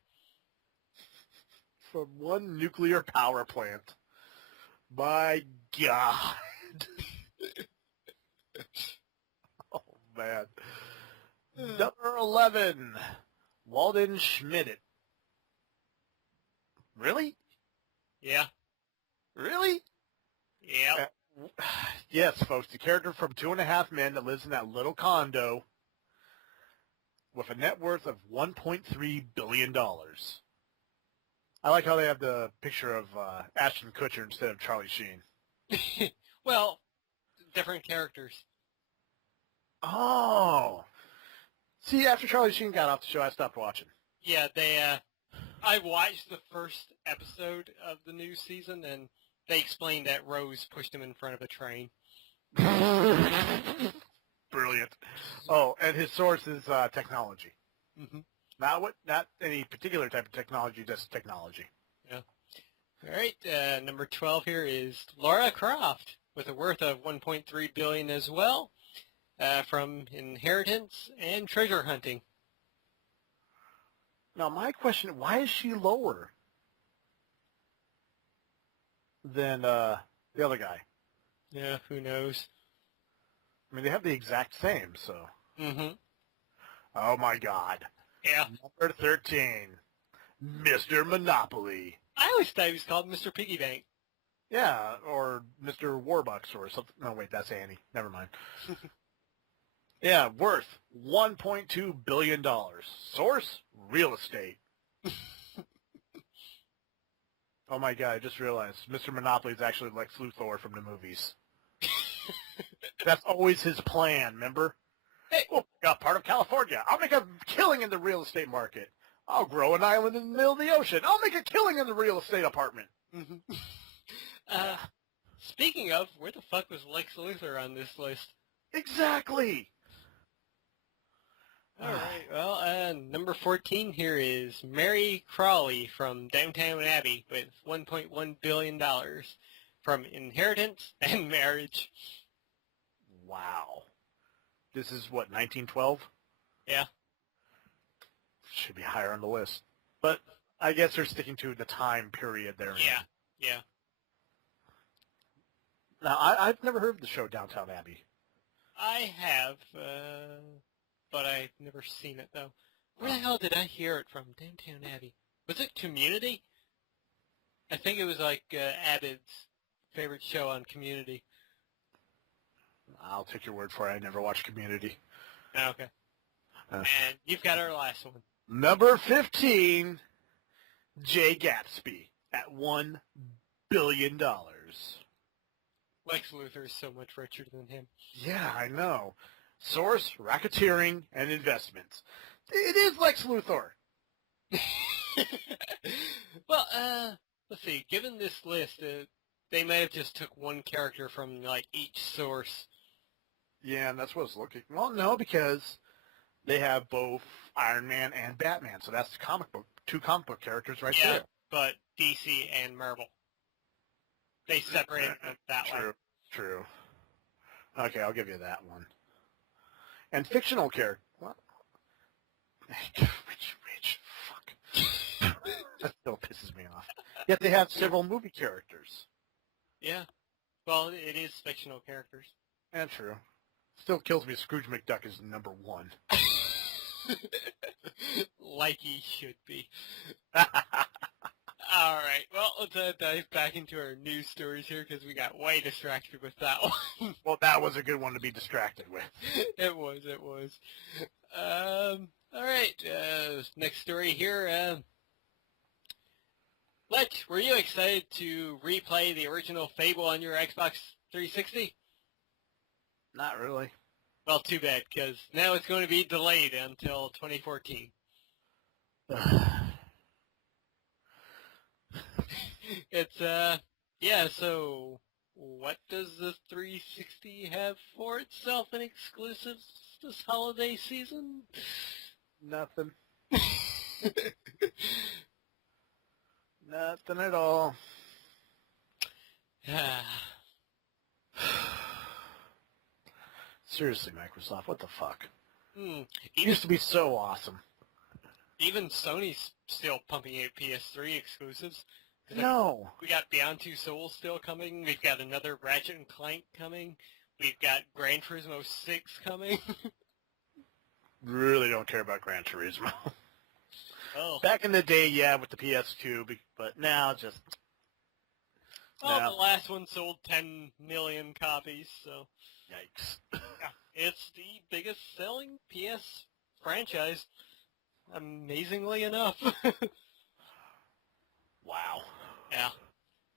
From one nuclear power plant. My God. Oh, man. Number 11. Walden Schmidt. Really? Yeah. Really? Yeah. Yes, folks. The character from Two and a Half Men that lives in that little condo with a net worth of $1.3 billion. I like how they have the picture of Ashton Kutcher instead of Charlie Sheen. Well, different characters. Oh. See, after Charlie Sheen got off the show, I stopped watching. Yeah, I watched the first episode of the new season, and they explained that Rose pushed him in front of a train. Brilliant. Oh, and his source is technology. Mm-hmm. Not any particular type of technology, just technology. Yeah. All right. Number 12 here is Lara Croft with a worth of $1.3 billion as well, from Inheritance and Treasure Hunting. Now, my question: why is she lower than the other guy? Yeah, who knows? I mean, they have the exact same, so. Mm-hmm. Oh my God. Yeah. Number 13, Mr. Monopoly. I always thought he was called Mr. Piggy Bank. Yeah, or Mr. Warbucks or something. No, wait, that's Annie. Never mind. Yeah, worth $1.2 billion. Source, real estate. Oh my God, I just realized Mr. Monopoly is actually Lex Luthor from the movies. That's always his plan, remember? Hey. Oh, got part of California. I'll make a killing in the real estate market. I'll grow an island in the middle of the ocean. I'll make a killing in the real estate apartment. Mm-hmm. Speaking of, where the fuck was Lex Luthor on this list? Exactly. All right. Well, number 14 here is Mary Crawley from Downtown Abbey with $1.1 billion from Inheritance and Marriage. Wow. This is what, 1912? Yeah. Should be higher on the list. But I guess they're sticking to the time period there. Yeah. Yeah. Now, I've never heard of the show Downtown Abbey. I have, but I've never seen it, though. Where the hell did I hear it from? Downtown Abbey. Was it Community? I think it was like Abbott's favorite show on Community. I'll take your word for it. I never watched Community. Okay. And you've got our last one. Number 15, Jay Gatsby at $1 billion. Lex Luthor is so much richer than him. Yeah, I know. Source, racketeering, and investments. It is Lex Luthor. Well, let's see. Given this list, they might have just took one character from, like, each source. Yeah, and that's what it's looking. Well, no, because they have both Iron Man and Batman, so that's two comic book characters right there. Yeah, but DC and Marvel. They separated them that way. True. Okay, I'll give you that one. And fictional character. What? Rich. Fuck. That still pisses me off. Yet they have several movie characters. Yeah. Well, it is fictional characters. Yeah, true. Still kills me Scrooge McDuck is number 1. Like he should be. All right. Well, let's dive back into our news stories here because we got way distracted with that one. Well, that was a good one to be distracted with. It was. All right. Next story here. Lech, were you excited to replay the original Fable on your Xbox 360? Not really. Well, too bad, because now it's going to be delayed until 2014. It's, yeah, so what does the 360 have for itself in exclusives this holiday season? Nothing. Nothing at all. Seriously, Microsoft, what the fuck? It used to be so awesome. Even Sony's still pumping out PS3 exclusives. No. We got Beyond Two Souls still coming. We've got another Ratchet and Clank coming. We've got Gran Turismo 6 coming. Really don't care about Gran Turismo. Oh. Back in the day, yeah, with the PS2, but now just... Well, the last one sold 10 million copies, so... Yikes. It's the biggest selling PS franchise, amazingly enough. Wow. Yeah.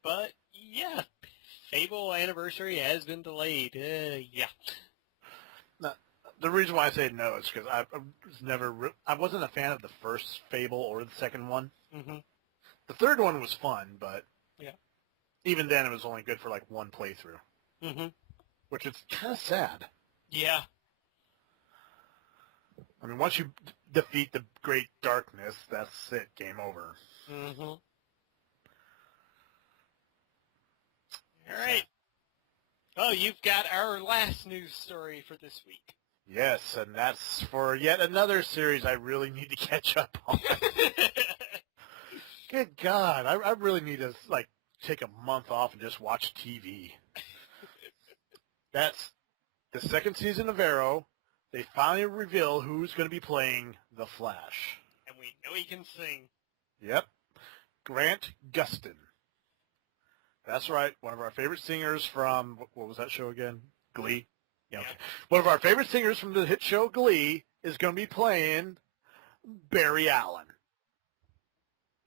But, yeah, Fable Anniversary has been delayed. Yeah. The reason why I say no is because I wasn't a fan of the first Fable or the second one. Mm-hmm. The third one was fun, but yeah, even then it was only good for like one playthrough. Mm-hmm. Which is kind of sad. Yeah. I mean, once you defeat the Great Darkness, that's it. Game over. Mm-hmm. All right. Oh, you've got our last news story for this week. Yes, and that's for yet another series I really need to catch up on. Good God, I really need to, like, take a month off and just watch TV. That's the second season of Arrow. They finally reveal who's going to be playing the Flash. And we know he can sing. Yep. Grant Gustin. That's right. One of our favorite singers from, what was that show again? Glee? Yeah. Okay. One of our favorite singers from the hit show Glee is going to be playing Barry Allen.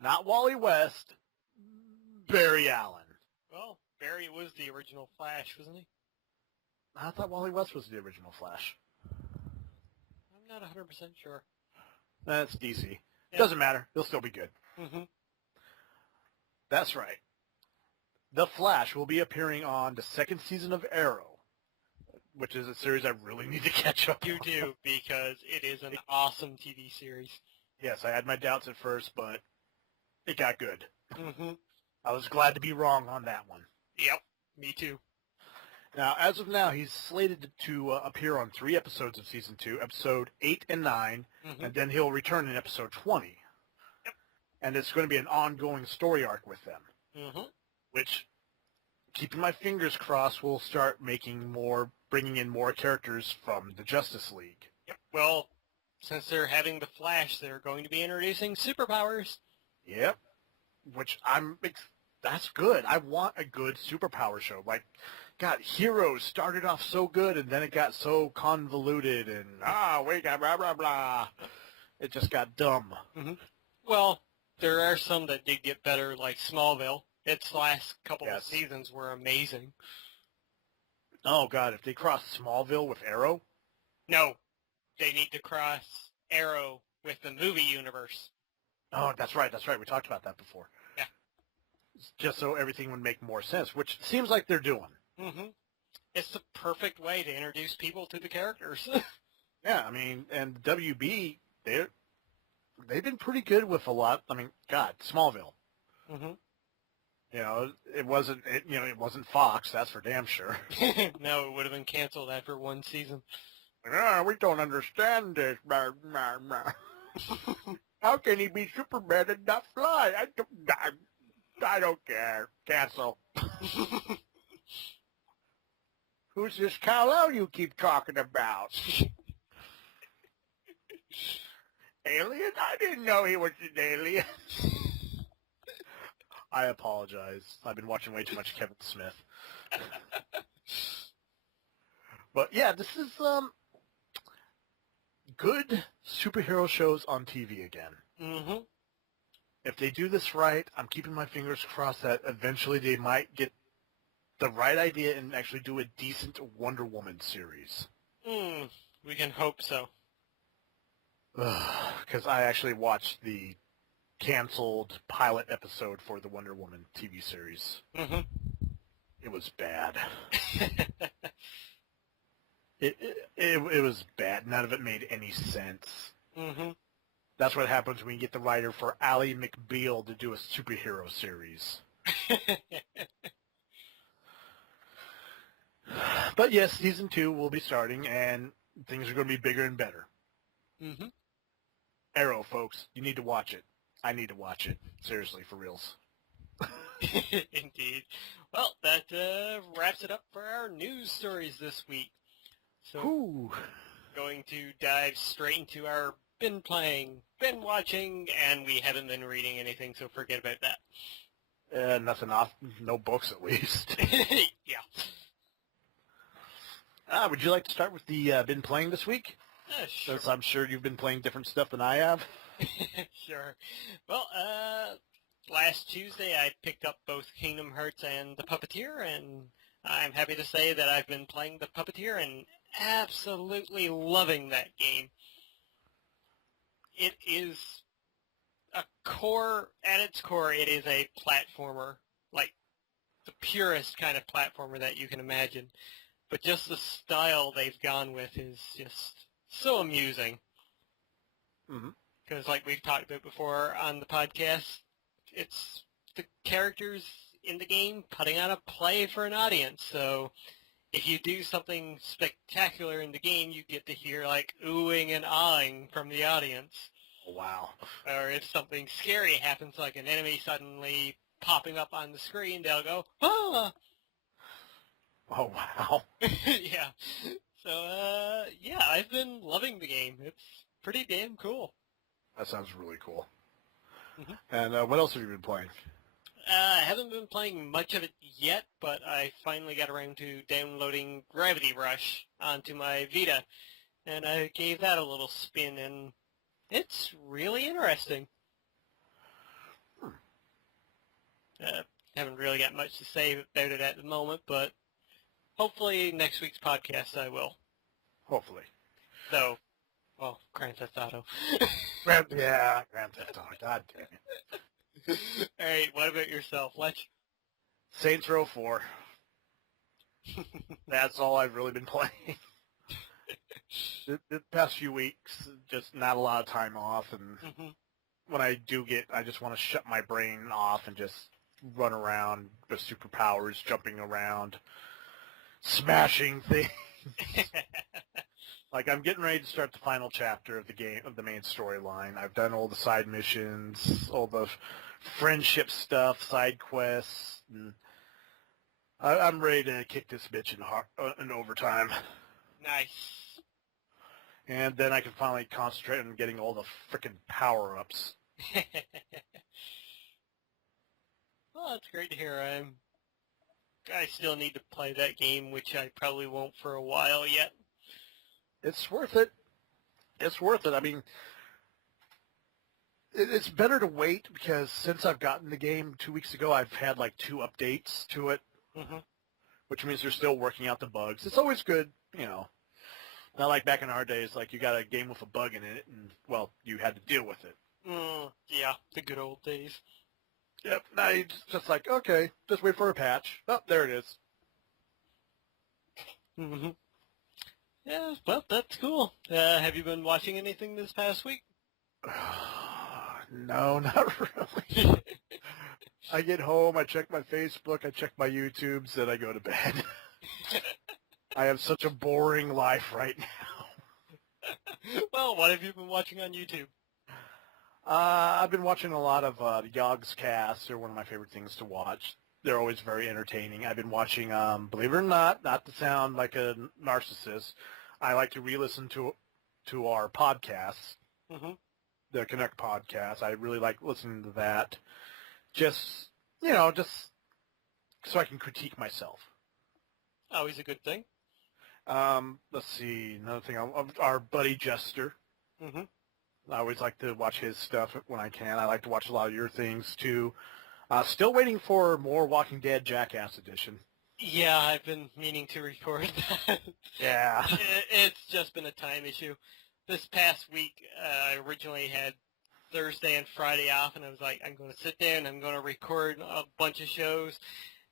Not Wally West, Barry Allen. Well, Barry was the original Flash, wasn't he? I thought Wally West was the original Flash. I'm not 100% sure. That's DC. Yeah. Doesn't matter. He'll still be good. Mm-hmm. That's right. The Flash will be appearing on the second season of Arrow, which is a series I really need to catch up on. You do, because it is an awesome TV series. Yes, I had my doubts at first, but it got good. Mm-hmm. I was glad to be wrong on that one. Yep, me too. Now, as of now, he's slated to appear on 3 episodes of Season 2, Episode 8 and 9, and then he'll return in Episode 20. Yep. And it's going to be an ongoing story arc with them, which, keeping my fingers crossed, will start bringing in more characters from the Justice League. Yep. Well, since they're having the Flash, they're going to be introducing superpowers. Yep. Which that's good. I want a good superpower show. Like, God, Heroes started off so good, and then it got so convoluted, and, we got blah, blah, blah. It just got dumb. Well, there are some that did get better, like Smallville. Its last couple of seasons were amazing. Oh, God, if they cross Smallville with Arrow? No. They need to cross Arrow with the movie universe. Oh, that's right. We talked about that before. Yeah. Just so everything would make more sense, which seems like they're doing. It's the perfect way to introduce people to the characters. Yeah, I mean, and WB, they've been pretty good with a lot. I mean, God, Smallville. You know, it wasn't Fox, that's for damn sure. No, it would have been canceled after 1 season. We don't understand this. How can he be Superman and not fly? I don't care. Cancel. Who's this Kal-El you keep talking about? Alien? I didn't know he was an alien. I apologize. I've been watching way too much Kevin Smith. But yeah, this is good superhero shows on TV again. If they do this right, I'm keeping my fingers crossed that eventually they might get the right idea and actually do a decent Wonder Woman series. We can hope so. Because I actually watched the canceled pilot episode for the Wonder Woman TV series. It was bad. It was bad. None of it made any sense. That's what happens when you get the writer for Ally McBeal to do a superhero series. But yes, Season 2 will be starting, and things are going to be bigger and better. Arrow, folks, you need to watch it. I need to watch it. Seriously, for reals. Indeed. Well, that wraps it up for our news stories this week. So, going to dive straight into our been playing, been watching, and we haven't been reading anything, so forget about that. Nothing off. No books, at least. Yeah. Would you like to start with the been playing this week? Sure. Since I'm sure you've been playing different stuff than I have. Sure. Well, last Tuesday I picked up both Kingdom Hearts and The Puppeteer, and I'm happy to say that I've been playing The Puppeteer and absolutely loving that game. It is at its core, it is a platformer, like the purest kind of platformer that you can imagine. But just the style they've gone with is just so amusing. Mm-hmm. Because like we've talked about before on the podcast, it's the characters in the game putting on a play for an audience. So if you do something spectacular in the game, you get to hear like oohing and ahhing from the audience. Oh, wow. Or if something scary happens, like an enemy suddenly popping up on the screen, they'll go, ah! Oh, wow. Yeah. So, yeah, I've been loving the game. It's pretty damn cool. That sounds really cool. Mm-hmm. And what else have you been playing? I haven't been playing much of it yet, but I finally got around to downloading Gravity Rush onto my Vita, and I gave that a little spin, and it's really interesting. Haven't really got much to say about it at the moment, but hopefully next week's podcast I will. Hopefully. Though, well, Grand Theft Auto. Grand Theft Auto. God damn it. Alright, what about yourself, Lech? Saints Row 4. That's all I've really been playing. The past few weeks, just not a lot of time off, and when I do I just want to shut my brain off and just run around with superpowers, jumping around, smashing things. Like, I'm getting ready to start the final chapter of the game, of the main storyline. I've done all the side missions, all the friendship stuff, side quests, and I'm ready to kick this bitch in overtime. Nice. And then I can finally concentrate on getting all the frickin' power-ups. Well, that's great to hear. I still need to play that game, which I probably won't for a while yet. It's worth it. It's worth it. I mean, it's better to wait because since I've gotten the game 2 weeks ago, I've had like 2 updates to it, which means they're still working out the bugs. It's always good, you know. Not like back in our days, like you got a game with a bug in it, and, well, you had to deal with it. Yeah, the good old days. Yep, now you just like, okay, just wait for a patch. Oh, there it is. Yeah, well, that's cool. Have you been watching anything this past week? No, not really. I get home, I check my Facebook, I check my YouTubes, then I go to bed. I have such a boring life right now. Well, what have you been watching on YouTube? I've been watching a lot of Yogg's casts. They're one of my favorite things to watch. They're always very entertaining. I've been watching, believe it or not to sound like a narcissist, I like to re-listen to our podcasts, the CanUK podcast. I really like listening to that. Just so I can critique myself. Always a good thing. Let's see, another thing. Our buddy Jester. I always like to watch his stuff when I can. I like to watch a lot of your things, too. Still waiting for more Walking Dead Jackass Edition. Yeah, I've been meaning to record that. Yeah. It's just been a time issue. This past week, I originally had Thursday and Friday off, and I was like, I'm going to sit down, I'm going to record a bunch of shows.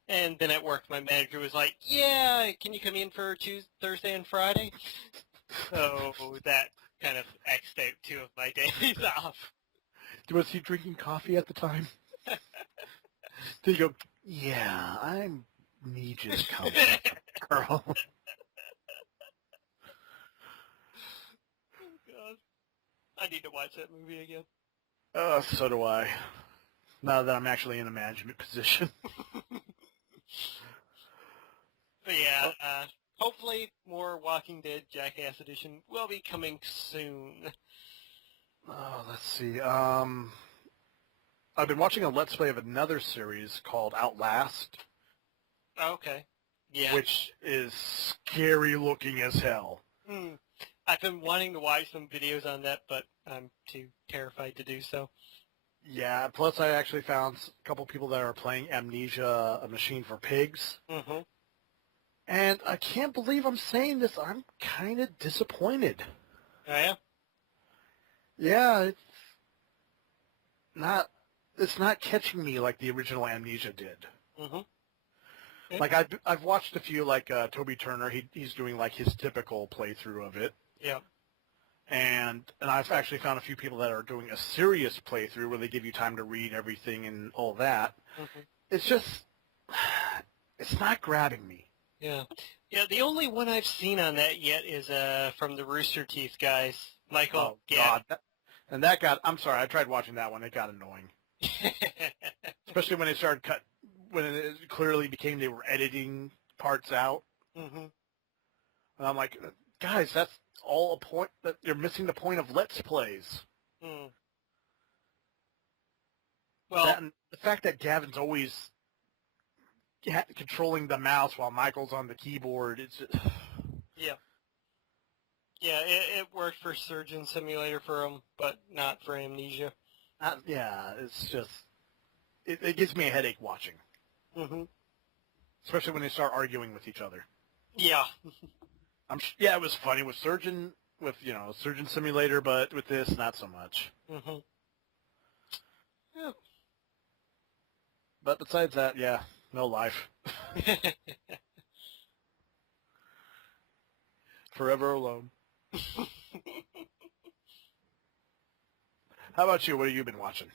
And then at work, my manager was like, yeah, can you come in for Thursday and Friday? So that kind of X'd out 2 of my days off. Was he drinking coffee at the time? Did he go, yeah, I need you to come back, girl. Oh, God. I need to watch that movie again. So do I. Now that I'm actually in a management position. But yeah, hopefully more Walking Dead Jackass Edition will be coming soon. Oh, let's see. I've been watching a Let's Play of another series called Outlast. Okay. Yeah. Which is scary looking as hell. I've been wanting to watch some videos on that, but I'm too terrified to do so. Yeah, plus I actually found a couple people that are playing Amnesia, A Machine for Pigs. And I can't believe I'm saying this. I'm kind of disappointed. Oh, yeah? Yeah, it's not catching me like the original Amnesia did. Like I've watched a few, like Toby Turner. He's doing like his typical playthrough of it. Yeah. And I've actually found a few people that are doing a serious playthrough where they give you time to read everything and all that. Mm-hmm. It's just, it's not grabbing me. Yeah. Yeah, the only one I've seen on that yet is from the Rooster Teeth guys. Michael. Oh, God. And that got, I'm sorry, I tried watching that one. It got annoying. Especially when they started when it clearly became they were editing parts out. Mm-hmm. And I'm like, guys, that's all a point, that you're missing the point of Let's Plays. Mm. Well, And the fact that Gavin's always controlling the mouse while Michael's on the keyboard, it's just... Yeah. Yeah, it worked for Surgeon Simulator for him, but not for Amnesia. Yeah, it's just... It gives me a headache watching. Mm-hmm. Especially when they start arguing with each other. Yeah. Yeah, it was funny with Surgeon Simulator, but with this, not so much. Mm-hmm. Yeah. But besides that, yeah, no life. Forever alone. How about you? What have you been watching?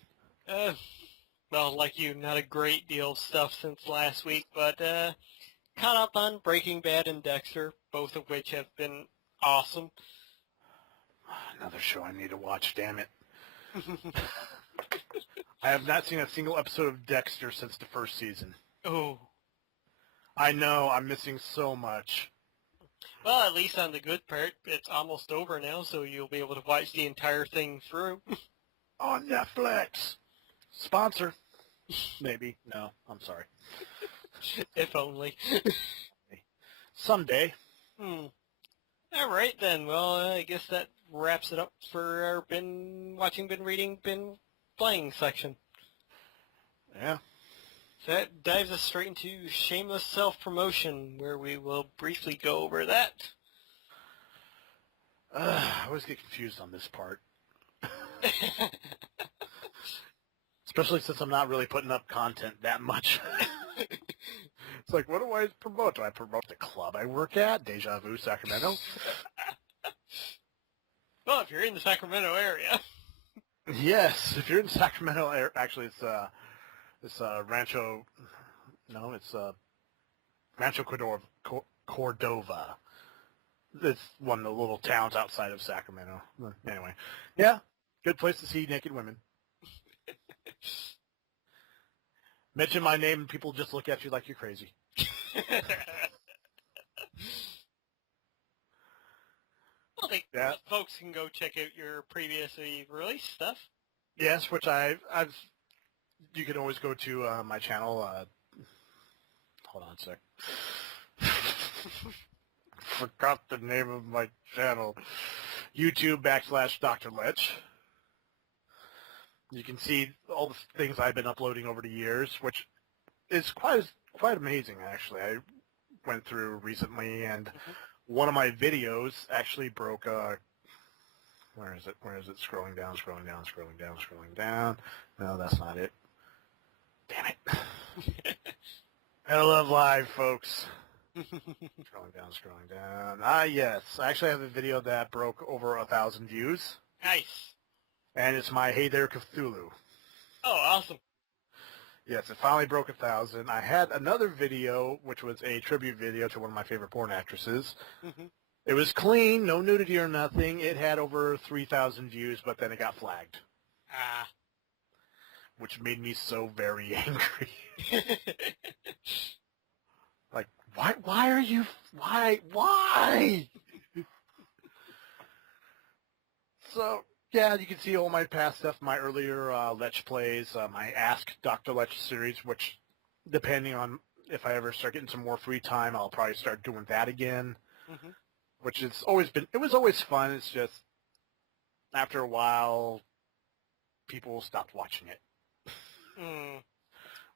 Well, like you, not a great deal of stuff since last week, but caught up on Breaking Bad and Dexter, both of which have been awesome. Another show I need to watch, damn it. I have not seen a single episode of Dexter since the first season. Oh. I know, I'm missing so much. Well, at least on the good part, it's almost over now, so you'll be able to watch the entire thing through. On Netflix. Sponsor. Maybe. No, I'm sorry. If only. Someday. All right, then. Well, I guess that wraps it up for our been watching, been reading, been playing section. Yeah. So that dives us straight into shameless self-promotion, where we will briefly go over that. I always get confused on this part. Especially since I'm not really putting up content that much. It's like, what do I promote? Do I promote the club I work at? Deja Vu, Sacramento? Well, if you're in the Sacramento area. Yes, if you're in Sacramento, actually it's Rancho, no, it's Rancho Cordova. It's one of the little towns outside of Sacramento. Anyway, yeah, good place to see naked women. Mention my name and people just look at you like you're crazy. Well, folks can go check out your previously released stuff. Yes, which you can always go to my channel. Hold on a sec. Forgot the name of my channel. YouTube.com/Dr. Lech. You can see all the things I've been uploading over the years, which is quite amazing, actually. I went through recently, and one of my videos actually broke where is it? Scrolling down. No, that's not it. Damn it. I love live, folks. Scrolling down. Ah, yes. I actually have a video that broke over 1,000 views. Nice. And it's my Hey There Cthulhu. Oh, awesome. Yes, it finally broke 1,000. I had another video, which was a tribute video to one of my favorite porn actresses. Mm-hmm. It was clean, no nudity or nothing. It had over 3,000 views, but then it got flagged. Ah. Which made me so very angry. Like, why? So, yeah, you can see all my past stuff, my earlier Lech plays, my Ask Dr. Lech series, which, depending on if I ever start getting some more free time, I'll probably start doing that again, which it was always fun. It's just, after a while, people stopped watching it,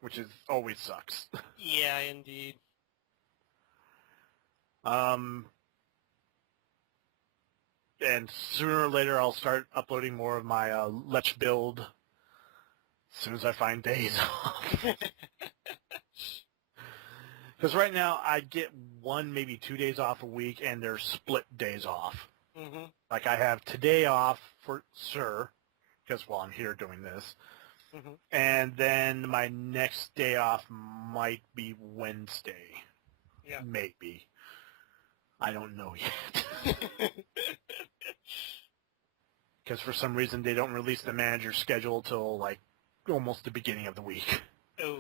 which always sucks. Yeah, indeed. And sooner or later, I'll start uploading more of my Lech build as soon as I find days off. Because right now, I get 1, maybe 2 days off a week, and they're split days off. Mm-hmm. Like I have today off for Sir, because I'm here doing this. Mm-hmm. And then my next day off might be Wednesday. Yeah. Maybe. I don't know yet. Because for some reason they don't release the manager's schedule till like almost the beginning of the week. Oh.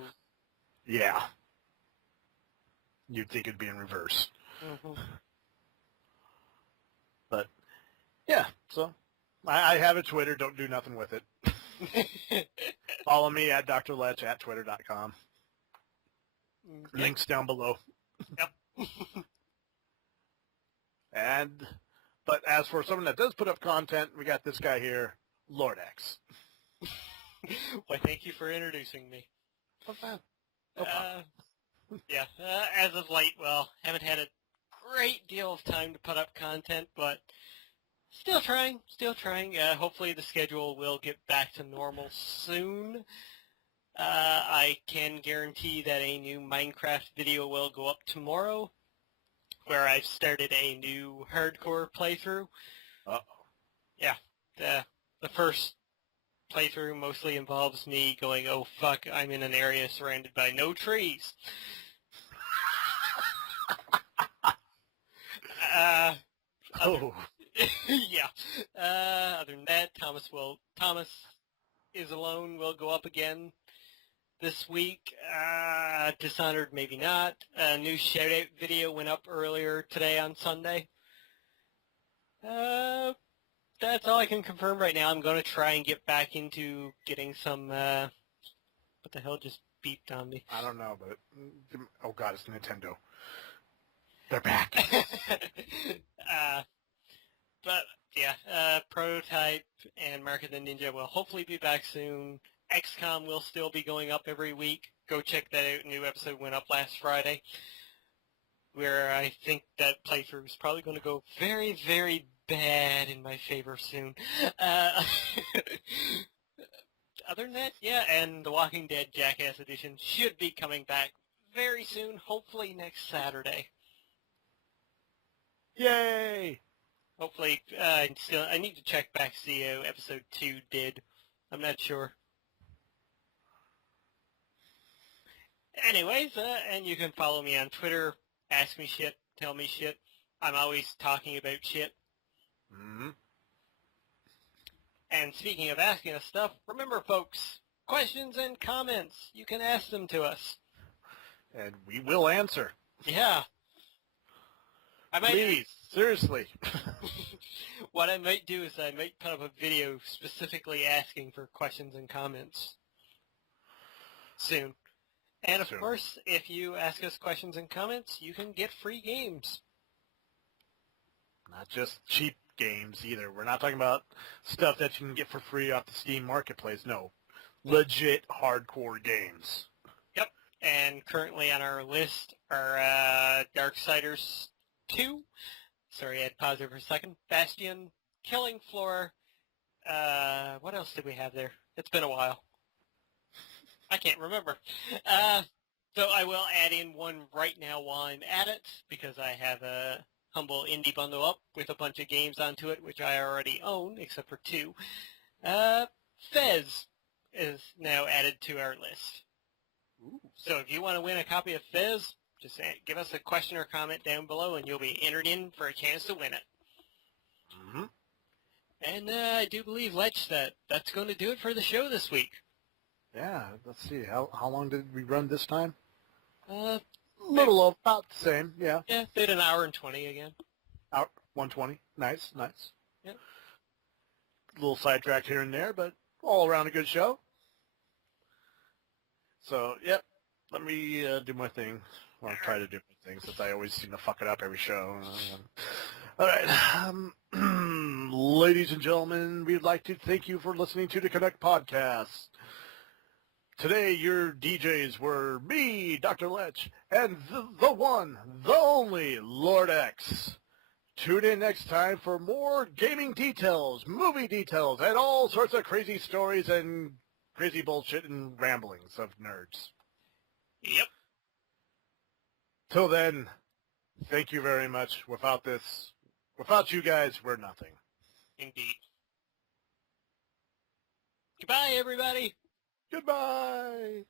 Yeah. You'd think it'd be in reverse. Mm-hmm. But, yeah, so I have a Twitter. Don't do nothing with it. Follow me at Dr. Lech at twitter.com. Links down below. Yep. But as for someone that does put up content, we got this guy here, Lord X. Why, thank you for introducing me. What's that? No problem. Yeah, as of late, well, haven't had a great deal of time to put up content, but still trying. Hopefully the schedule will get back to normal soon. I can guarantee that a new Minecraft video will go up tomorrow, where I've started a new hardcore playthrough. Uh-oh. Yeah, the first playthrough mostly involves me going, oh fuck, I'm in an area surrounded by no trees. Yeah. Other than that, Thomas is Alone will go up again this week. Dishonored, maybe not. A new shoutout video went up earlier today on Sunday. That's all I can confirm right now. I'm going to try and get back into getting some, what the hell just beeped on me? I don't know, but, oh god, it's Nintendo. They're back. But, yeah, Prototype and Mark of the Ninja will hopefully be back soon. XCOM will still be going up every week. Go check that out. New episode went up last Friday, where I think that playthrough is probably going to go very, very bad in my favor soon. Other than that, yeah, and The Walking Dead Jackass Edition should be coming back very soon, hopefully next Saturday. Yay! Hopefully, I need to check back to see how episode 2 did. I'm not sure. Anyways, and you can follow me on Twitter, ask me shit, tell me shit. I'm always talking about shit. Mm-hmm. And speaking of asking us stuff, remember folks, questions and comments, you can ask them to us. And we will answer. Yeah. Please, seriously. What I might do is I might put up a video specifically asking for questions and comments soon. And of course, if you ask us questions and comments, you can get free games. Not just cheap games either. We're not talking about stuff that you can get for free off the Steam Marketplace. No. Legit hardcore games. Yep. And currently on our list are Darksiders 2. Sorry, I had to pause there for a second. Bastion, Killing Floor. What else did we have there? It's been a while. I can't remember. So I will add in one right now while I'm at it, because I have a humble indie bundle up with a bunch of games onto it, which I already own, except for 2. Fez is now added to our list. Ooh. So if you want to win a copy of Fez, just give us a question or comment down below, and you'll be entered in for a chance to win it. Mm-hmm. And I do believe, Lech, that's going to do it for the show this week. Yeah, let's see. How long did we run this time? Little about the same, yeah. Yeah, did an hour and 20 again. Hour 120. Nice. Yep. A little sidetracked here and there, but all around a good show. So, yep. Let me do my thing. Or try to do my thing, since I always seem to fuck it up every show. All right. Ladies and gentlemen, we'd like to thank you for listening to the CanUK podcast. Today, your DJs were me, Dr. Lech, and the one, the only, Lord X. Tune in next time for more gaming details, movie details, and all sorts of crazy stories and crazy bullshit and ramblings of nerds. Yep. Till then, thank you very much. Without this, Without you guys, we're nothing. Indeed. Goodbye, everybody. Goodbye.